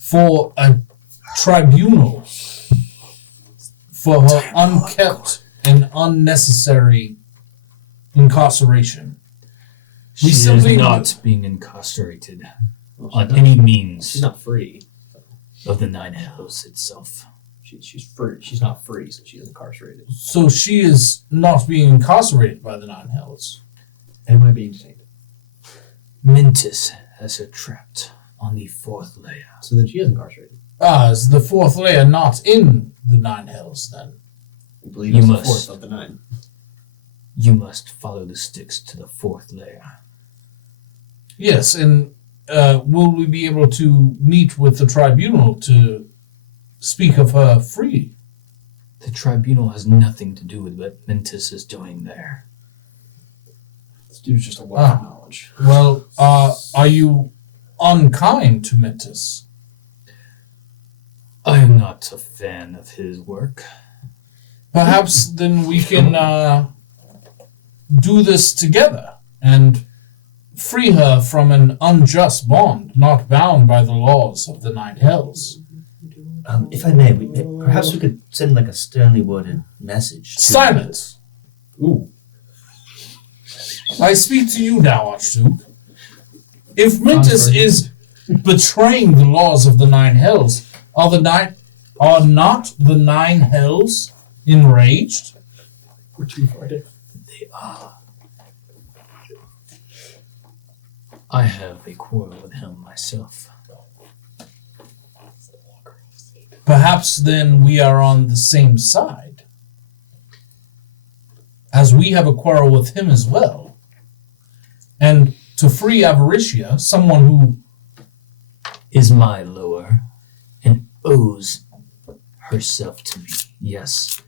for a tribunal for her unkept and unnecessary incarceration. She simply- is not being incarcerated on any means She's not free. of the 9 hells itself. She's free. She's not free, so she's incarcerated. So she is not being incarcerated by the 9 hells. Am I being detained? Mentis has her trapped on the 4th layer. So then she is incarcerated. Ah, is the 4th layer not in the 9 hells then? I believe You it's must. the 4th of the 9. You must follow the Styx to the 4th layer. Yes, and will we be able to meet with the tribunal to speak of her free? The tribunal has nothing to do with what Mentis is doing there. This dude's just a wealth of knowledge. Well, are you unkind to Mentis? I am not a fan of his work. Perhaps then we can do this together and free her from an unjust bond, not bound by the laws of the 9 hells. If I may, perhaps we could send like a sternly worded message. To Silence! Ooh. I speak to you now, Archduke. If Mentis is betraying the laws of the 9 hells, are not the 9 hells enraged? We're too far down. They are. I have a quarrel with him myself. Perhaps then we are on the same side, as we have a quarrel with him as well. And to free Varicia, someone who Is my lower and owes herself to me. Yes.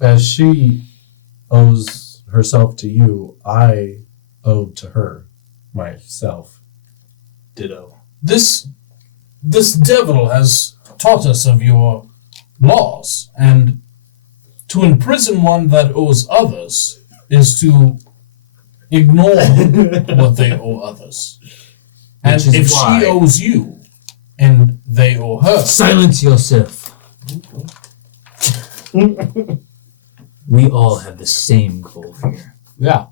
As she owes herself to you, I owe to her myself. Ditto. this devil has taught us of your laws, and to imprison one that owes others is to ignore what they owe others. And Which is if why- she owes you and they owe her, Silence yourself. We all have the same goal here. Yeah.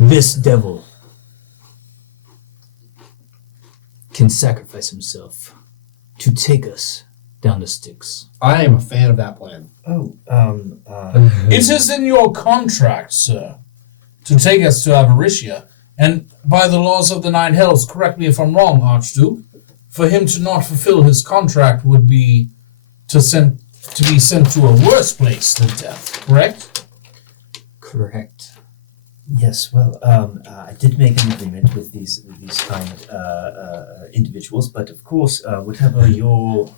This devil can sacrifice himself to take us down the Styx. I am a fan of that plan. it is in your contract, sir, to take us to Varicia, And by the laws of the Nine Hells, correct me if I'm wrong, Archduke, for him to not fulfill his contract would be to be sent to a worse place than death, correct? Correct. Yes, well, I did make an agreement with these kind individuals, but of course, whatever your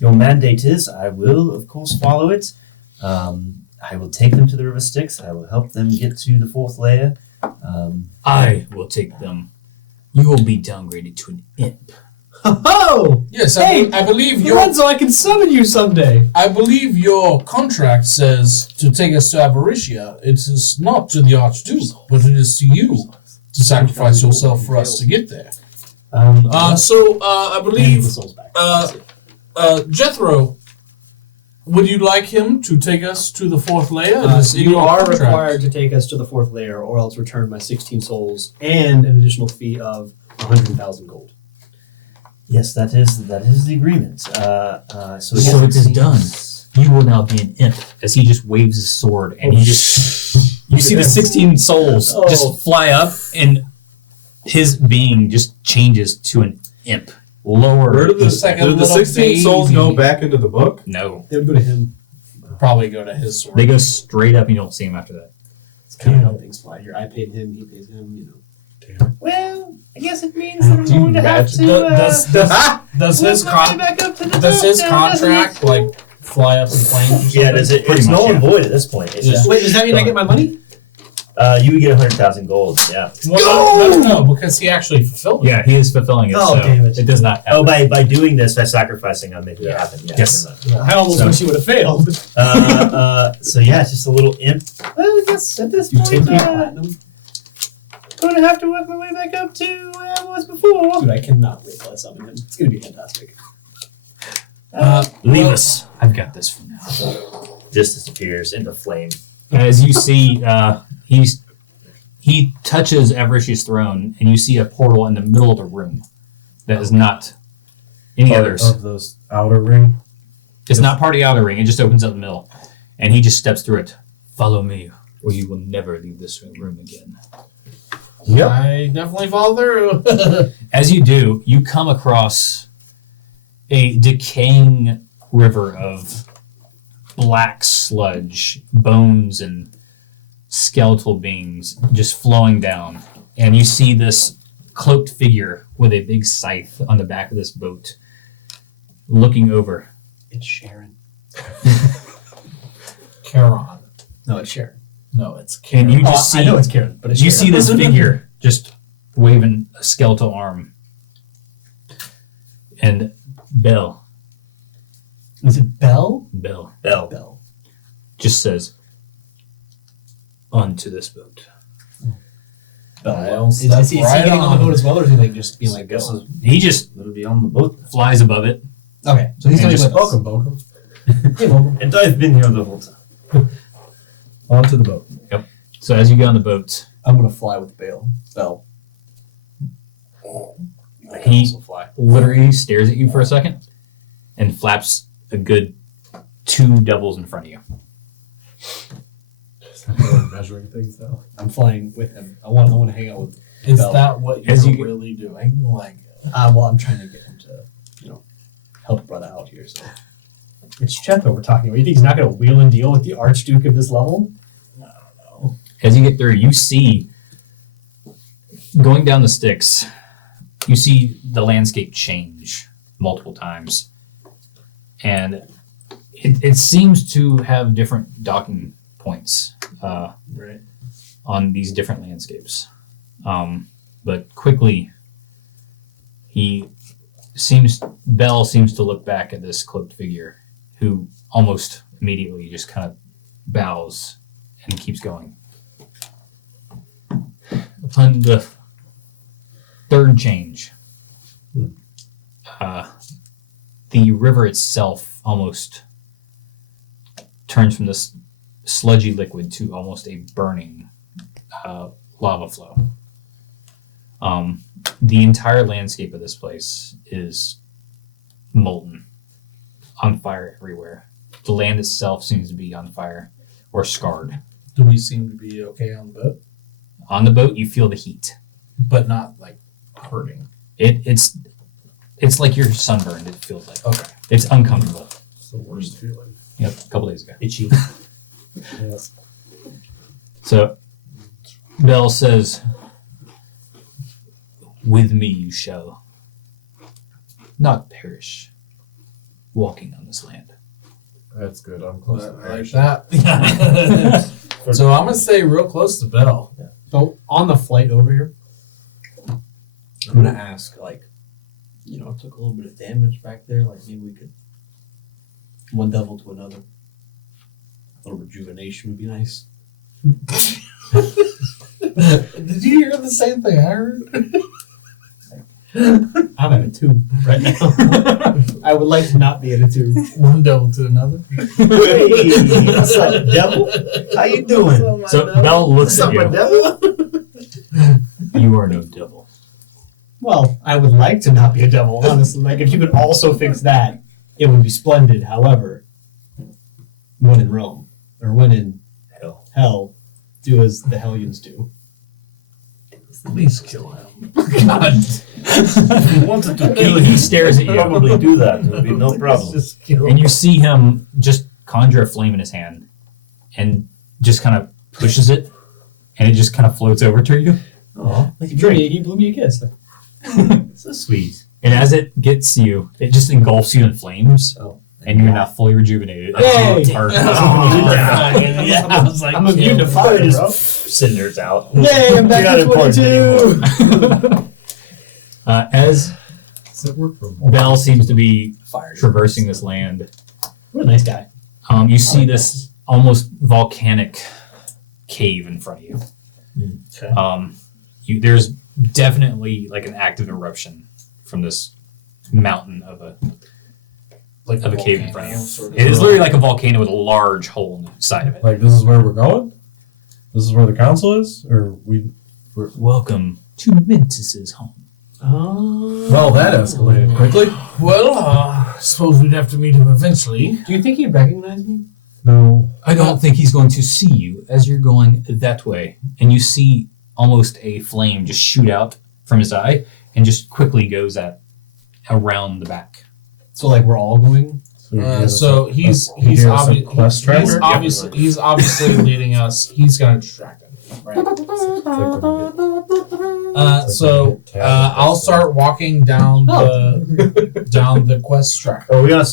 mandate is, I will of course follow it. I will take them to the River Styx. I will help them get to the fourth layer. I will take them. You will be downgraded to an imp. Oh! Yes, Hey, I believe Lorenzo, I can summon you someday. I believe your contract says to take us to Varicia. It is not to the Archduke, but it is to you to sacrifice yourself for us to get there. So I believe Jethro, would you like him to take us to the fourth layer? It is in You your are contract. required to take us to the fourth layer, or else return my 16 souls and an additional fee of 100,000 gold. Yes, that is the agreement. So it is done. You will now be an imp, as he just waves his sword, and you see the 16 souls just fly up, and his being just changes to an imp. Lower. Where did Just like a the little 16 souls go baby. back into the book? No, They would go to him. Probably go to his sword. they go straight up. You don't see him after that. It's kind of how things fly here. I paid him, he pays him, you know. Well, I guess it means that I'm Do you going to have imagine- to. Does his back up to the does top his now, doesn't contract it? like fly up in flames? Or Yeah, does it? Pretty It's much, null and yeah. void at this point. It's Yeah. just Wait, does that mean I get my money? you would get 100,000 gold. Yeah. Well, no, because he actually fulfilled it. Yeah, he is fulfilling it. Oh, so damn it. it does not. Oh, by doing this, by sacrificing, I'm making it happen. Yeah, Yes. never mind. I almost So- wish you would have failed. So yeah, it's just a little imp. Well, I guess at this You point, take me platinum? going to have to work my way back up to where I was before. Dude, I cannot wait till I summon him. It's gonna be fantastic. Leave well, us. I've got this for now. Just disappears into flame. As you see, he touches Avaricia's throne, and you see a portal in the middle of the room that is not any Part others. of those outer ring. It's not part of the outer ring. It just opens up the middle, and he just steps through it. Follow me, or you will never leave this room again. Yep. I definitely follow through. As you do, you come across a decaying river of black sludge, bones, and skeletal beings just flowing down. And you see this cloaked figure with a big scythe on the back of this boat looking over. It's Sharon. Charon. No, it's Sharon. No, it's And Charon. you just I know see it's Karen, but it's you Sharon. see this figure just waving a skeletal arm. And Bell Is it Bell? Bell. Bell. just says, onto this boat. I'll Is he step getting right on the boat as well, or is he like just being like, Guess go? He just it'll be on the boat. flies above it. Okay, so he's And going to just be with us. Welcome, Bolgram. Hey, Bolgram. And I've been here the whole time. Onto the boat. So as you get on the boat, I'm going to fly with Bell. I can He- also fly. literally stares at you for a second and flaps a good 2 doubles in front of you. Measuring things though. I'm flying with him. I want to hang out with. Is Bell. that what As you're you- really doing? Like, Well, I'm trying to get him to, help a brother out here. So it's Jethro we're talking about. You think he's not going to wheel and deal with the Archduke of this level? As you get through, you see, going down the Styx, you see the landscape change multiple times. And it seems to have different docking points right. on these different landscapes. But quickly, Bell seems to look back at this cloaked figure who almost immediately just kind of bows and keeps going. Upon the third change, the river itself almost turns from this sludgy liquid to almost a burning lava flow. The entire landscape of this place is molten, on fire everywhere. The land itself seems to be on fire or scarred. Do we seem to be okay on the boat? on the boat, you feel the heat. but not like hurting. It's like you're sunburned. It feels like Okay. it's uncomfortable. It's the worst feeling. Yep, a couple days ago. Itchy. Yeah. So Bell says, "With me you shall not perish, walking on this land." That's good. I'm close to Like perish. that. Yeah. So I'm gonna stay real close to Bell. So on the flight over here, I'm gonna ask, like, you know, it took a little bit of damage back there. Like maybe we could one devil to another. A little rejuvenation would be nice. Did you hear the same thing I heard? I'm at a 2 right now. I would like to not be at a 2. One devil to another. Hey, what's up, devil? How you doing? So Bell looks at you. devil? You are no devil. Well, I would like to not be a devil, honestly. Like if you could also fix that, it would be splendid. However, when in Rome or when in hell, do as the Hellions do. Please kill him. God. If you wanted to kill him, He stares at you, probably do that. It would be no problem. Just kill and you see him just conjure a flame in his hand, and just kind of pushes it, and it just kind of floats over to you. Oh, He blew me a kiss. so sweet. And as it gets you, it just engulfs you in flames, Oh, and you're now fully rejuvenated. Yay! Perfect. Yeah, I was like, I'm immune to Fire fire, bro. just cinders out. Yay, I'm back You're to not important 22! As Does it work for more? Bell seems to be Fire. traversing this land, What a nice guy. you see this almost volcanic cave in front of you. Okay. There's definitely like an active eruption from this mountain of a like cave in front of you. sort It is literally like a volcano with a large hole in the side of it. Like this is where we're going? This is where the council is? Or we're Welcome to Mintus's home. well, that escalated quickly. Well, I suppose we'd have to meet him eventually. Do you think he'd recognize me? No. I don't think he's going to see you as you're going that way. And you see almost a flame just shoot out from his eye and just quickly goes around the back. So like we're all going? So he's obviously leading us. He's gonna distract him. Right. I'll start walking down the quest track. Are we on?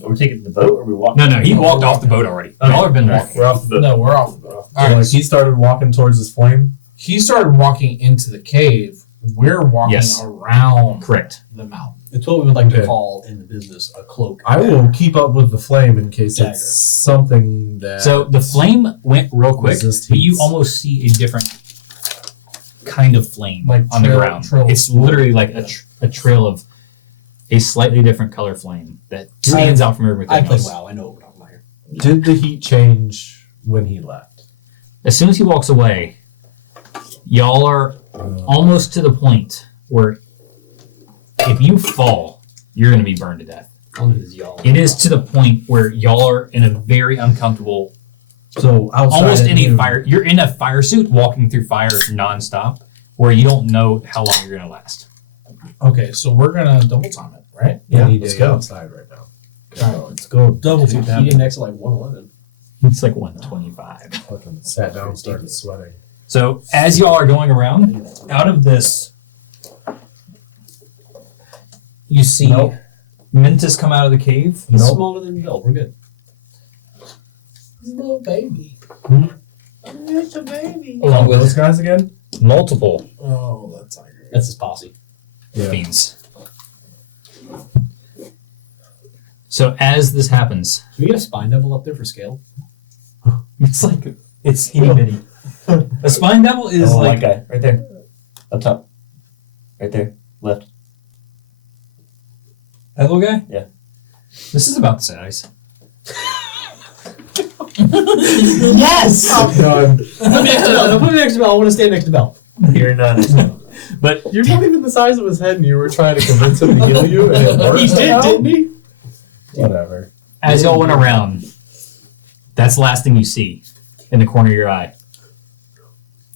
We're taking the boat, or are we walking? No, he walked off the boat already. Okay. Y'all have been walking. We're off the boat. No, we're off the boat. All So right. like he started walking towards this flame. He started walking into the cave. We're walking Yes. around Correct. the mountain. It's what we would like to Okay. call in the business a cloak. I will keep up with the flame in case Dagger. it's something that. So the flame went real quick, Resist but you heats. almost see a different kind of flame Like on the ground. trail of It's smoke. literally like a trail of a slightly different color flame that stands out from everything I play else. WoW. I know what we're talking about here. Did the heat change when he left? As soon as he walks away, y'all are almost to the point where if you fall, you're going to be burned to death. Y'all. It is to the point where y'all are in a very uncomfortable, So outside almost at in a noon, fire. You're in a fire suit, walking through fire nonstop, where you don't know how long you're going to last. Okay, so we're gonna double time it, right? Yeah, any let's day go. outside right now. So let's go. Double He time. did next to like 111. It's like 125. Fucking sat down and started sweating. So as y'all are going around, out of this, you see Nope. Mintus come out of the cave. He's Nope. smaller than Bill. We're good. Little baby. Hmm? I'm just a baby. Along with Those guys again? multiple Oh, that's not great. That's his posse. fiends. So as this happens, Can we get a spine devil up there for scale? it's like it's itty bitty. A spine devil is Oh, like that guy right there, up top, right there, left. that little guy. Yeah. This is about the size. Yes! Done. Put me next to Bell. No, put me next to Bell. I want to stand next to Bell. You're not. But You're not even the size of his head, and you were trying to convince him to heal you, and it worked. He did, somehow? didn't he? Whatever. as y'all went around, that's the last thing you see in the corner of your eye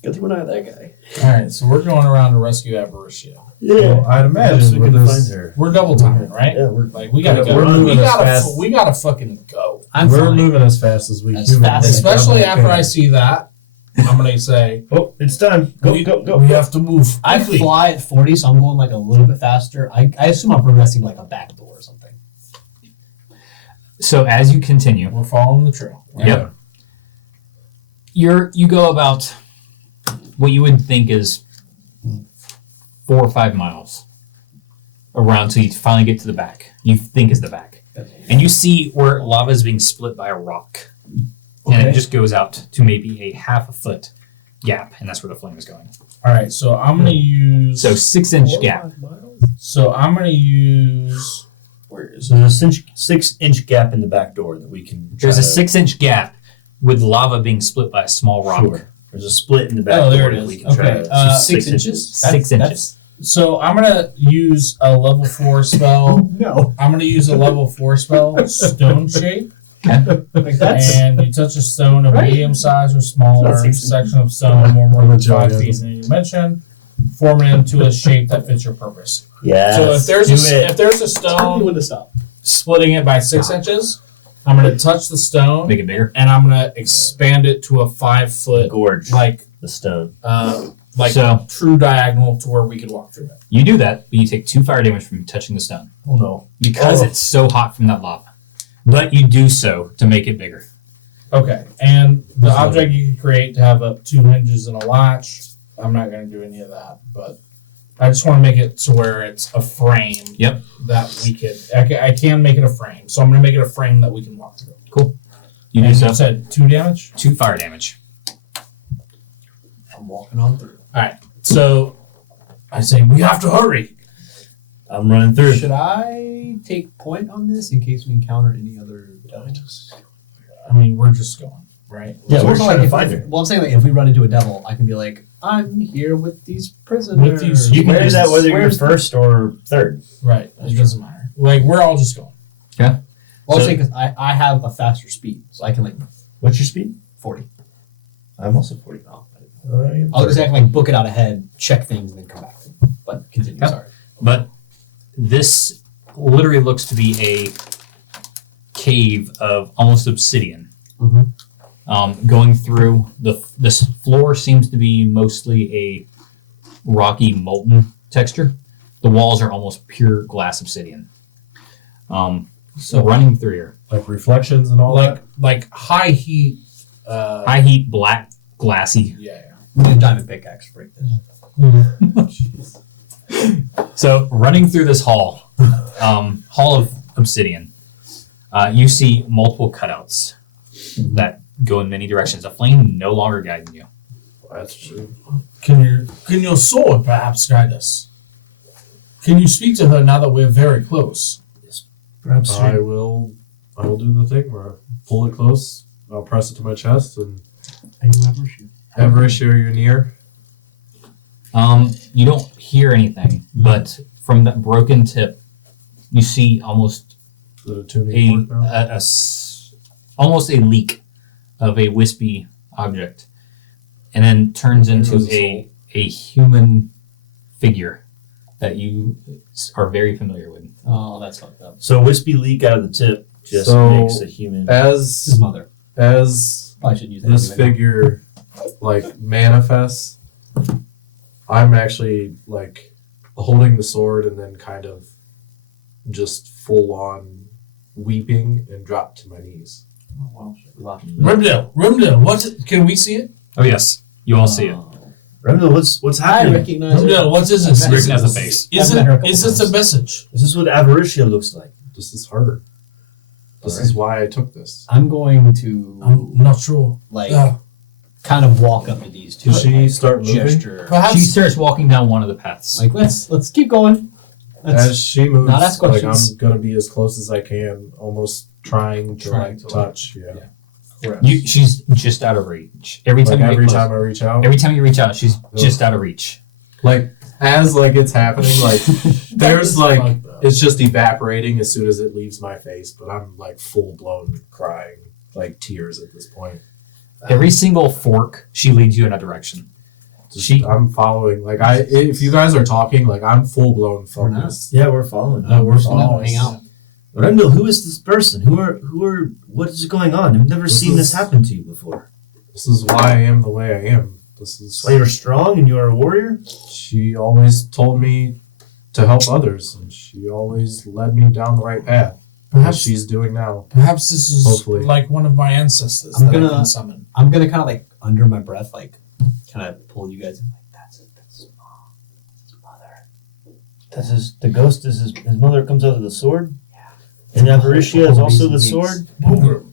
Good thing we're not that guy. All right, so we're going around to rescue Varicia. Well, I'd imagine we with can this, find her. We're double timing, right? Yeah, we're Like we gotta Yeah, go. we're moving as fast- We gotta fucking go. we're fine. moving as fast as we As humanly fast as- Especially can. after I see that, I'm gonna say, Oh, it's time. Go, we, go. We have to move. I quickly. fly at 40, so I'm going like a little bit faster. I assume I'm progressing like a back door or something. So as you continue, We're following the trail. Right? Yep. you go about what you would think is 4 or 5 miles around till you finally get to the back. You think is the back, and you see where lava is being split by a rock, and Okay. it just goes out to maybe a half a foot gap, and that's where the flame is going. All right, so I'm gonna use. So 6-inch gap. So I'm gonna use. Where is So it? there's a 6-inch gap in the back door that we can. There's try a to- 6-inch gap with lava being split by a small rock. Sure. There's a split in the back Oh, there door it that is. we can try Okay, to. 6 inches? 6 inches. So I'm gonna use a level 4 spell. No. I'm gonna use a level 4 spell, Stone Shape. Like that's. And you touch a stone of Right. medium size or smaller That's 6 section of stone more than I'm a 5 giant. feet in any dimension, form it into a shape that fits your purpose. Yeah. So if there's do a, it. if there's a Tell me stone when to stop. splitting it by 6 inches, I'm gonna touch the stone Make it bigger. and I'm gonna expand it to a 5-foot Gorge like the stone. So- true diagonal to where we could walk through it. You do that, but you take 2 fire damage from touching the stone Oh no. because Oh. it's so hot from that lava. But you do so to make it bigger. Okay, and the That's object you can create to have up 2 hinges and a latch. I'm not going to do any of that, but I just want to make it to where it's a frame. Yep. That we could. I can make it a frame, so I'm going to make it a frame that we can walk through. You do And so. you said 2 damage. 2 fire damage. I'm walking on through. So I say we have to hurry. I'm running through. Should I take point on this in case we encounter any other devils? I mean, we're just going right. Yeah, So we're also, trying to if- find her. Well, I'm saying like if we run into a devil, I can be like, I'm here with these prisoners. You can do Where's- that whether you're where's the- first or third. Right. It doesn't matter. Like we're all just going. Well, So- I'm saying 'cause I have a faster speed, so I can like What's your speed? 40. I'm also 40. I'll just act like book it out ahead, check things, and then come back. But continue. Yeah. Sorry. But this literally looks to be a cave of almost obsidian. Mhm. Going through this floor seems to be mostly a rocky molten texture. The walls are almost pure glass obsidian. So running through here, like reflections and all Like high heat. high heat, black, glassy. Yeah. We need a diamond pickaxe to break this. So running through this hall, hall of obsidian, you see multiple cutouts that go in many directions. A flame no longer guiding you. that. That's true. Can your sword perhaps guide us? Can you speak to her now that we're very close? Perhaps I will do the thing where I pull it close, I'll press it to my chest, and Varicia, you're near. You don't hear anything, but from that broken tip, you see almost The tuning fork now. almost a leak of a wispy object, and then turns There into goes the a human figure that you are very familiar with. Oh, that's fucked up. So wispy leak out of the tip just So- makes a human. It's his As mother. as Probably shouldn't use that. this anyway. figure like manifests, I'm actually like holding the sword and then kind of just full on weeping and drop to my knees. Oh, wow. Remdil, can we see it? Oh yes, you all see it. Remdil, what's I happening? recognize it. Remdil, what is this? I've met Rick her has a couple face. times. Is I've met her a couple this a times. message? Is this what Avaricia looks like? This is her. This Alright. is why I took this. I'm going to I'm not sure. like Yeah. kind of walk up to these two. Does she like, start moving? gesture. Perhaps She starts walking down one of the paths. Like let's keep going. As she moves, Not ask like questions. I'm gonna be as close as I can, almost trying to Trying like to, touch. Yeah. She's just out of reach. Every time Like you every get close, time I reach out, every time you reach out, she's just out of reach. like as like it's happening, like there's like that. it's just evaporating as soon as it leaves my face. But I'm like full blown crying, like tears at this point. Every single fork, she leads you in a direction. I'm following. Like if you guys are talking, like I'm full blown focused. Yeah, we're following. We're following. gonna hang out. Remdil, who is this person? What is going on? I've never seen this happen to you before. This is why I am the way I am. This is So you're strong and you are a warrior? She always told me to help others, and she always led me down the right path. As Perhaps she's doing now. Perhaps this is Hopefully. like one of my ancestors I'm that I gonna- can summon. I'm gonna kind of like under my breath, like kind of pull you guys in. Like that's mom, that's his mother. That's the ghost is his mother comes out of the sword? Yeah. And Varicia is also the Reason he sword?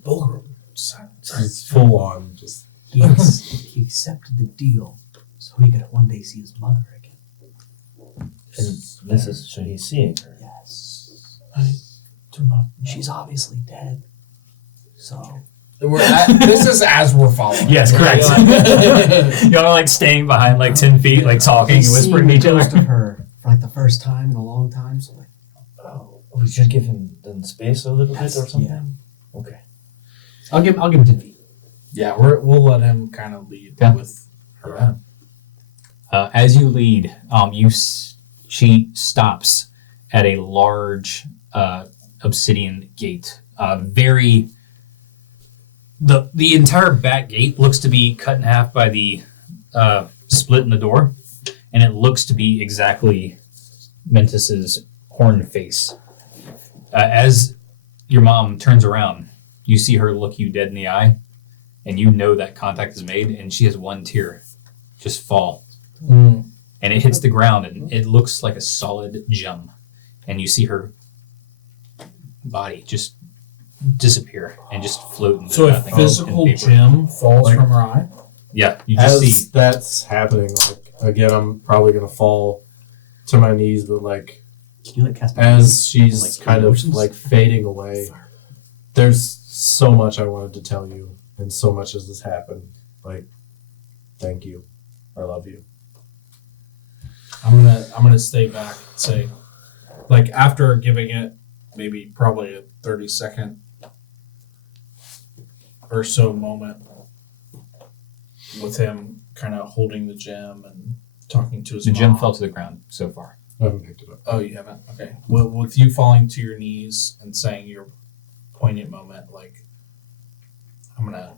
Bolgram. It's full on. Just He accepted the deal so he could one day see his mother again. And this is so he's seeing her. Yes. I do not. She's obviously dead. So This is as we're following. Yes, correct. Y'all are like staying behind like 10 feet, like talking and whispering to each other. Of her for like the first time in a long time. So like, Oh, we should give him the space a little bit or something? yeah. Okay. I'll give him 10 feet. Yeah, we'll let him kind of lead Yeah. with her. As you lead, she stops at a large obsidian gate. The entire back gate looks to be cut in half by the split in the door, and it looks to be exactly Mentis's horned face. As your mom turns around, you see her look you dead in the eye, and you know that contact is made, and she has one tear just fall. Mm. And it hits the ground, and it looks like a solid gem. And you see her body just disappear and just float into So a nothing. physical in paper. gem falls Like- from her eye. Yeah, you just as see. that's happening, like again, I'm probably gonna fall to my knees, but like Can you like cast as she's like, kind of emotions? like fading away, there's so much I wanted to tell you, and so much as this happened. Like, thank you. I love you. I'm gonna stay back and say, like after giving it maybe probably a 30-second or so moment with him kind of holding the gem and talking to his The mom. gem fell to the ground so far. I haven't picked it up. Oh, you haven't? Okay. Well, with you falling to your knees and saying your poignant moment, like, I'm gonna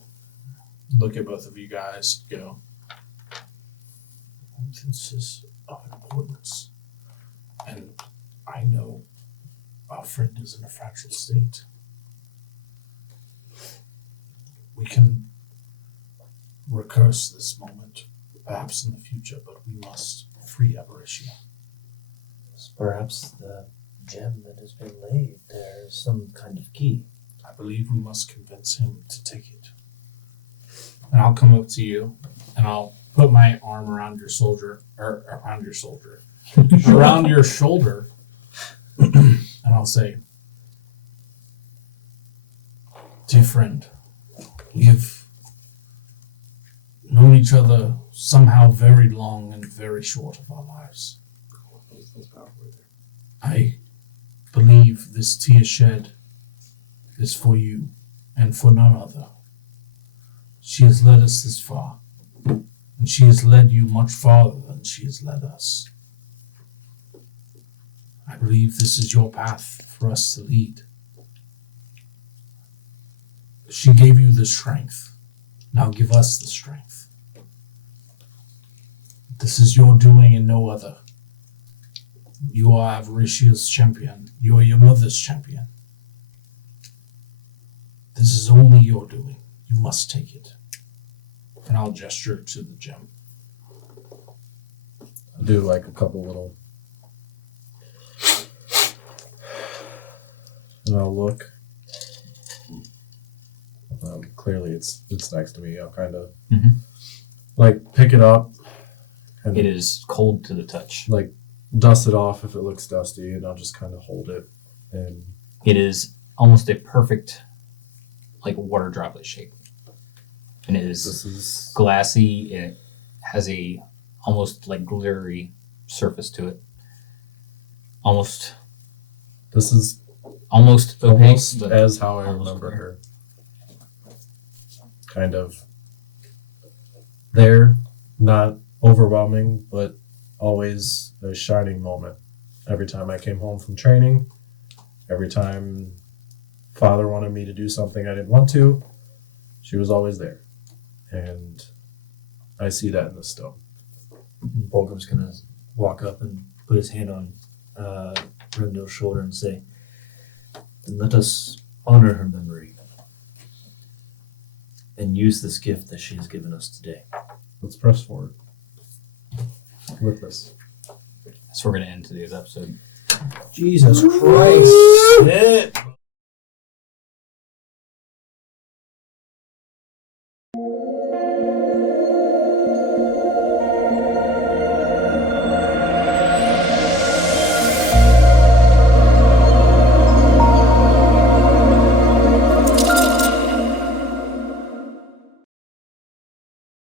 look at both of you guys and go, this is of importance. And I know our friend is in a fragile state. We can recurse this moment, perhaps in the future, but we must free Varicia. Perhaps the gem that has been laid there is some kind of key. I believe we must convince him to take it. And I'll come up to you and I'll put my arm around your shoulder, around your shoulder, and I'll say, dear friend, we've known each other somehow very long and very short of our lives. I believe this tear shed is for you and for none other. She has led us this far, and she has led you much farther than she has led us. I believe this is your path for us to lead. She gave you the strength. Now give us the strength. This is your doing and no other. You are Varicia's champion. You are your mother's champion. This is only your doing. You must take it. And I'll gesture to the gem. I'll do like a couple little. And I'll look. Clearly, it's next to me. I'll kind of like pick it up. And It is cold to the touch. like dust it off if it looks dusty, and I'll just kind of hold it. And It is almost a perfect, like, water droplet shape. And it is this is glassy. It has a almost like glittery surface to it. Almost opaque, almost but as how I almost remember clear. her. Kind of there, not overwhelming, but always a shining moment. Every time I came home from training, every time Father wanted me to do something I didn't want to, she was always there. And I see that in the stone. Bolgram's gonna walk up and put his hand on Remdil's shoulder and say, "Then let us honor her memory and use this gift that she has given us today." Let's press forward with this. So we're going to end today's episode. Jesus Christ. Shit.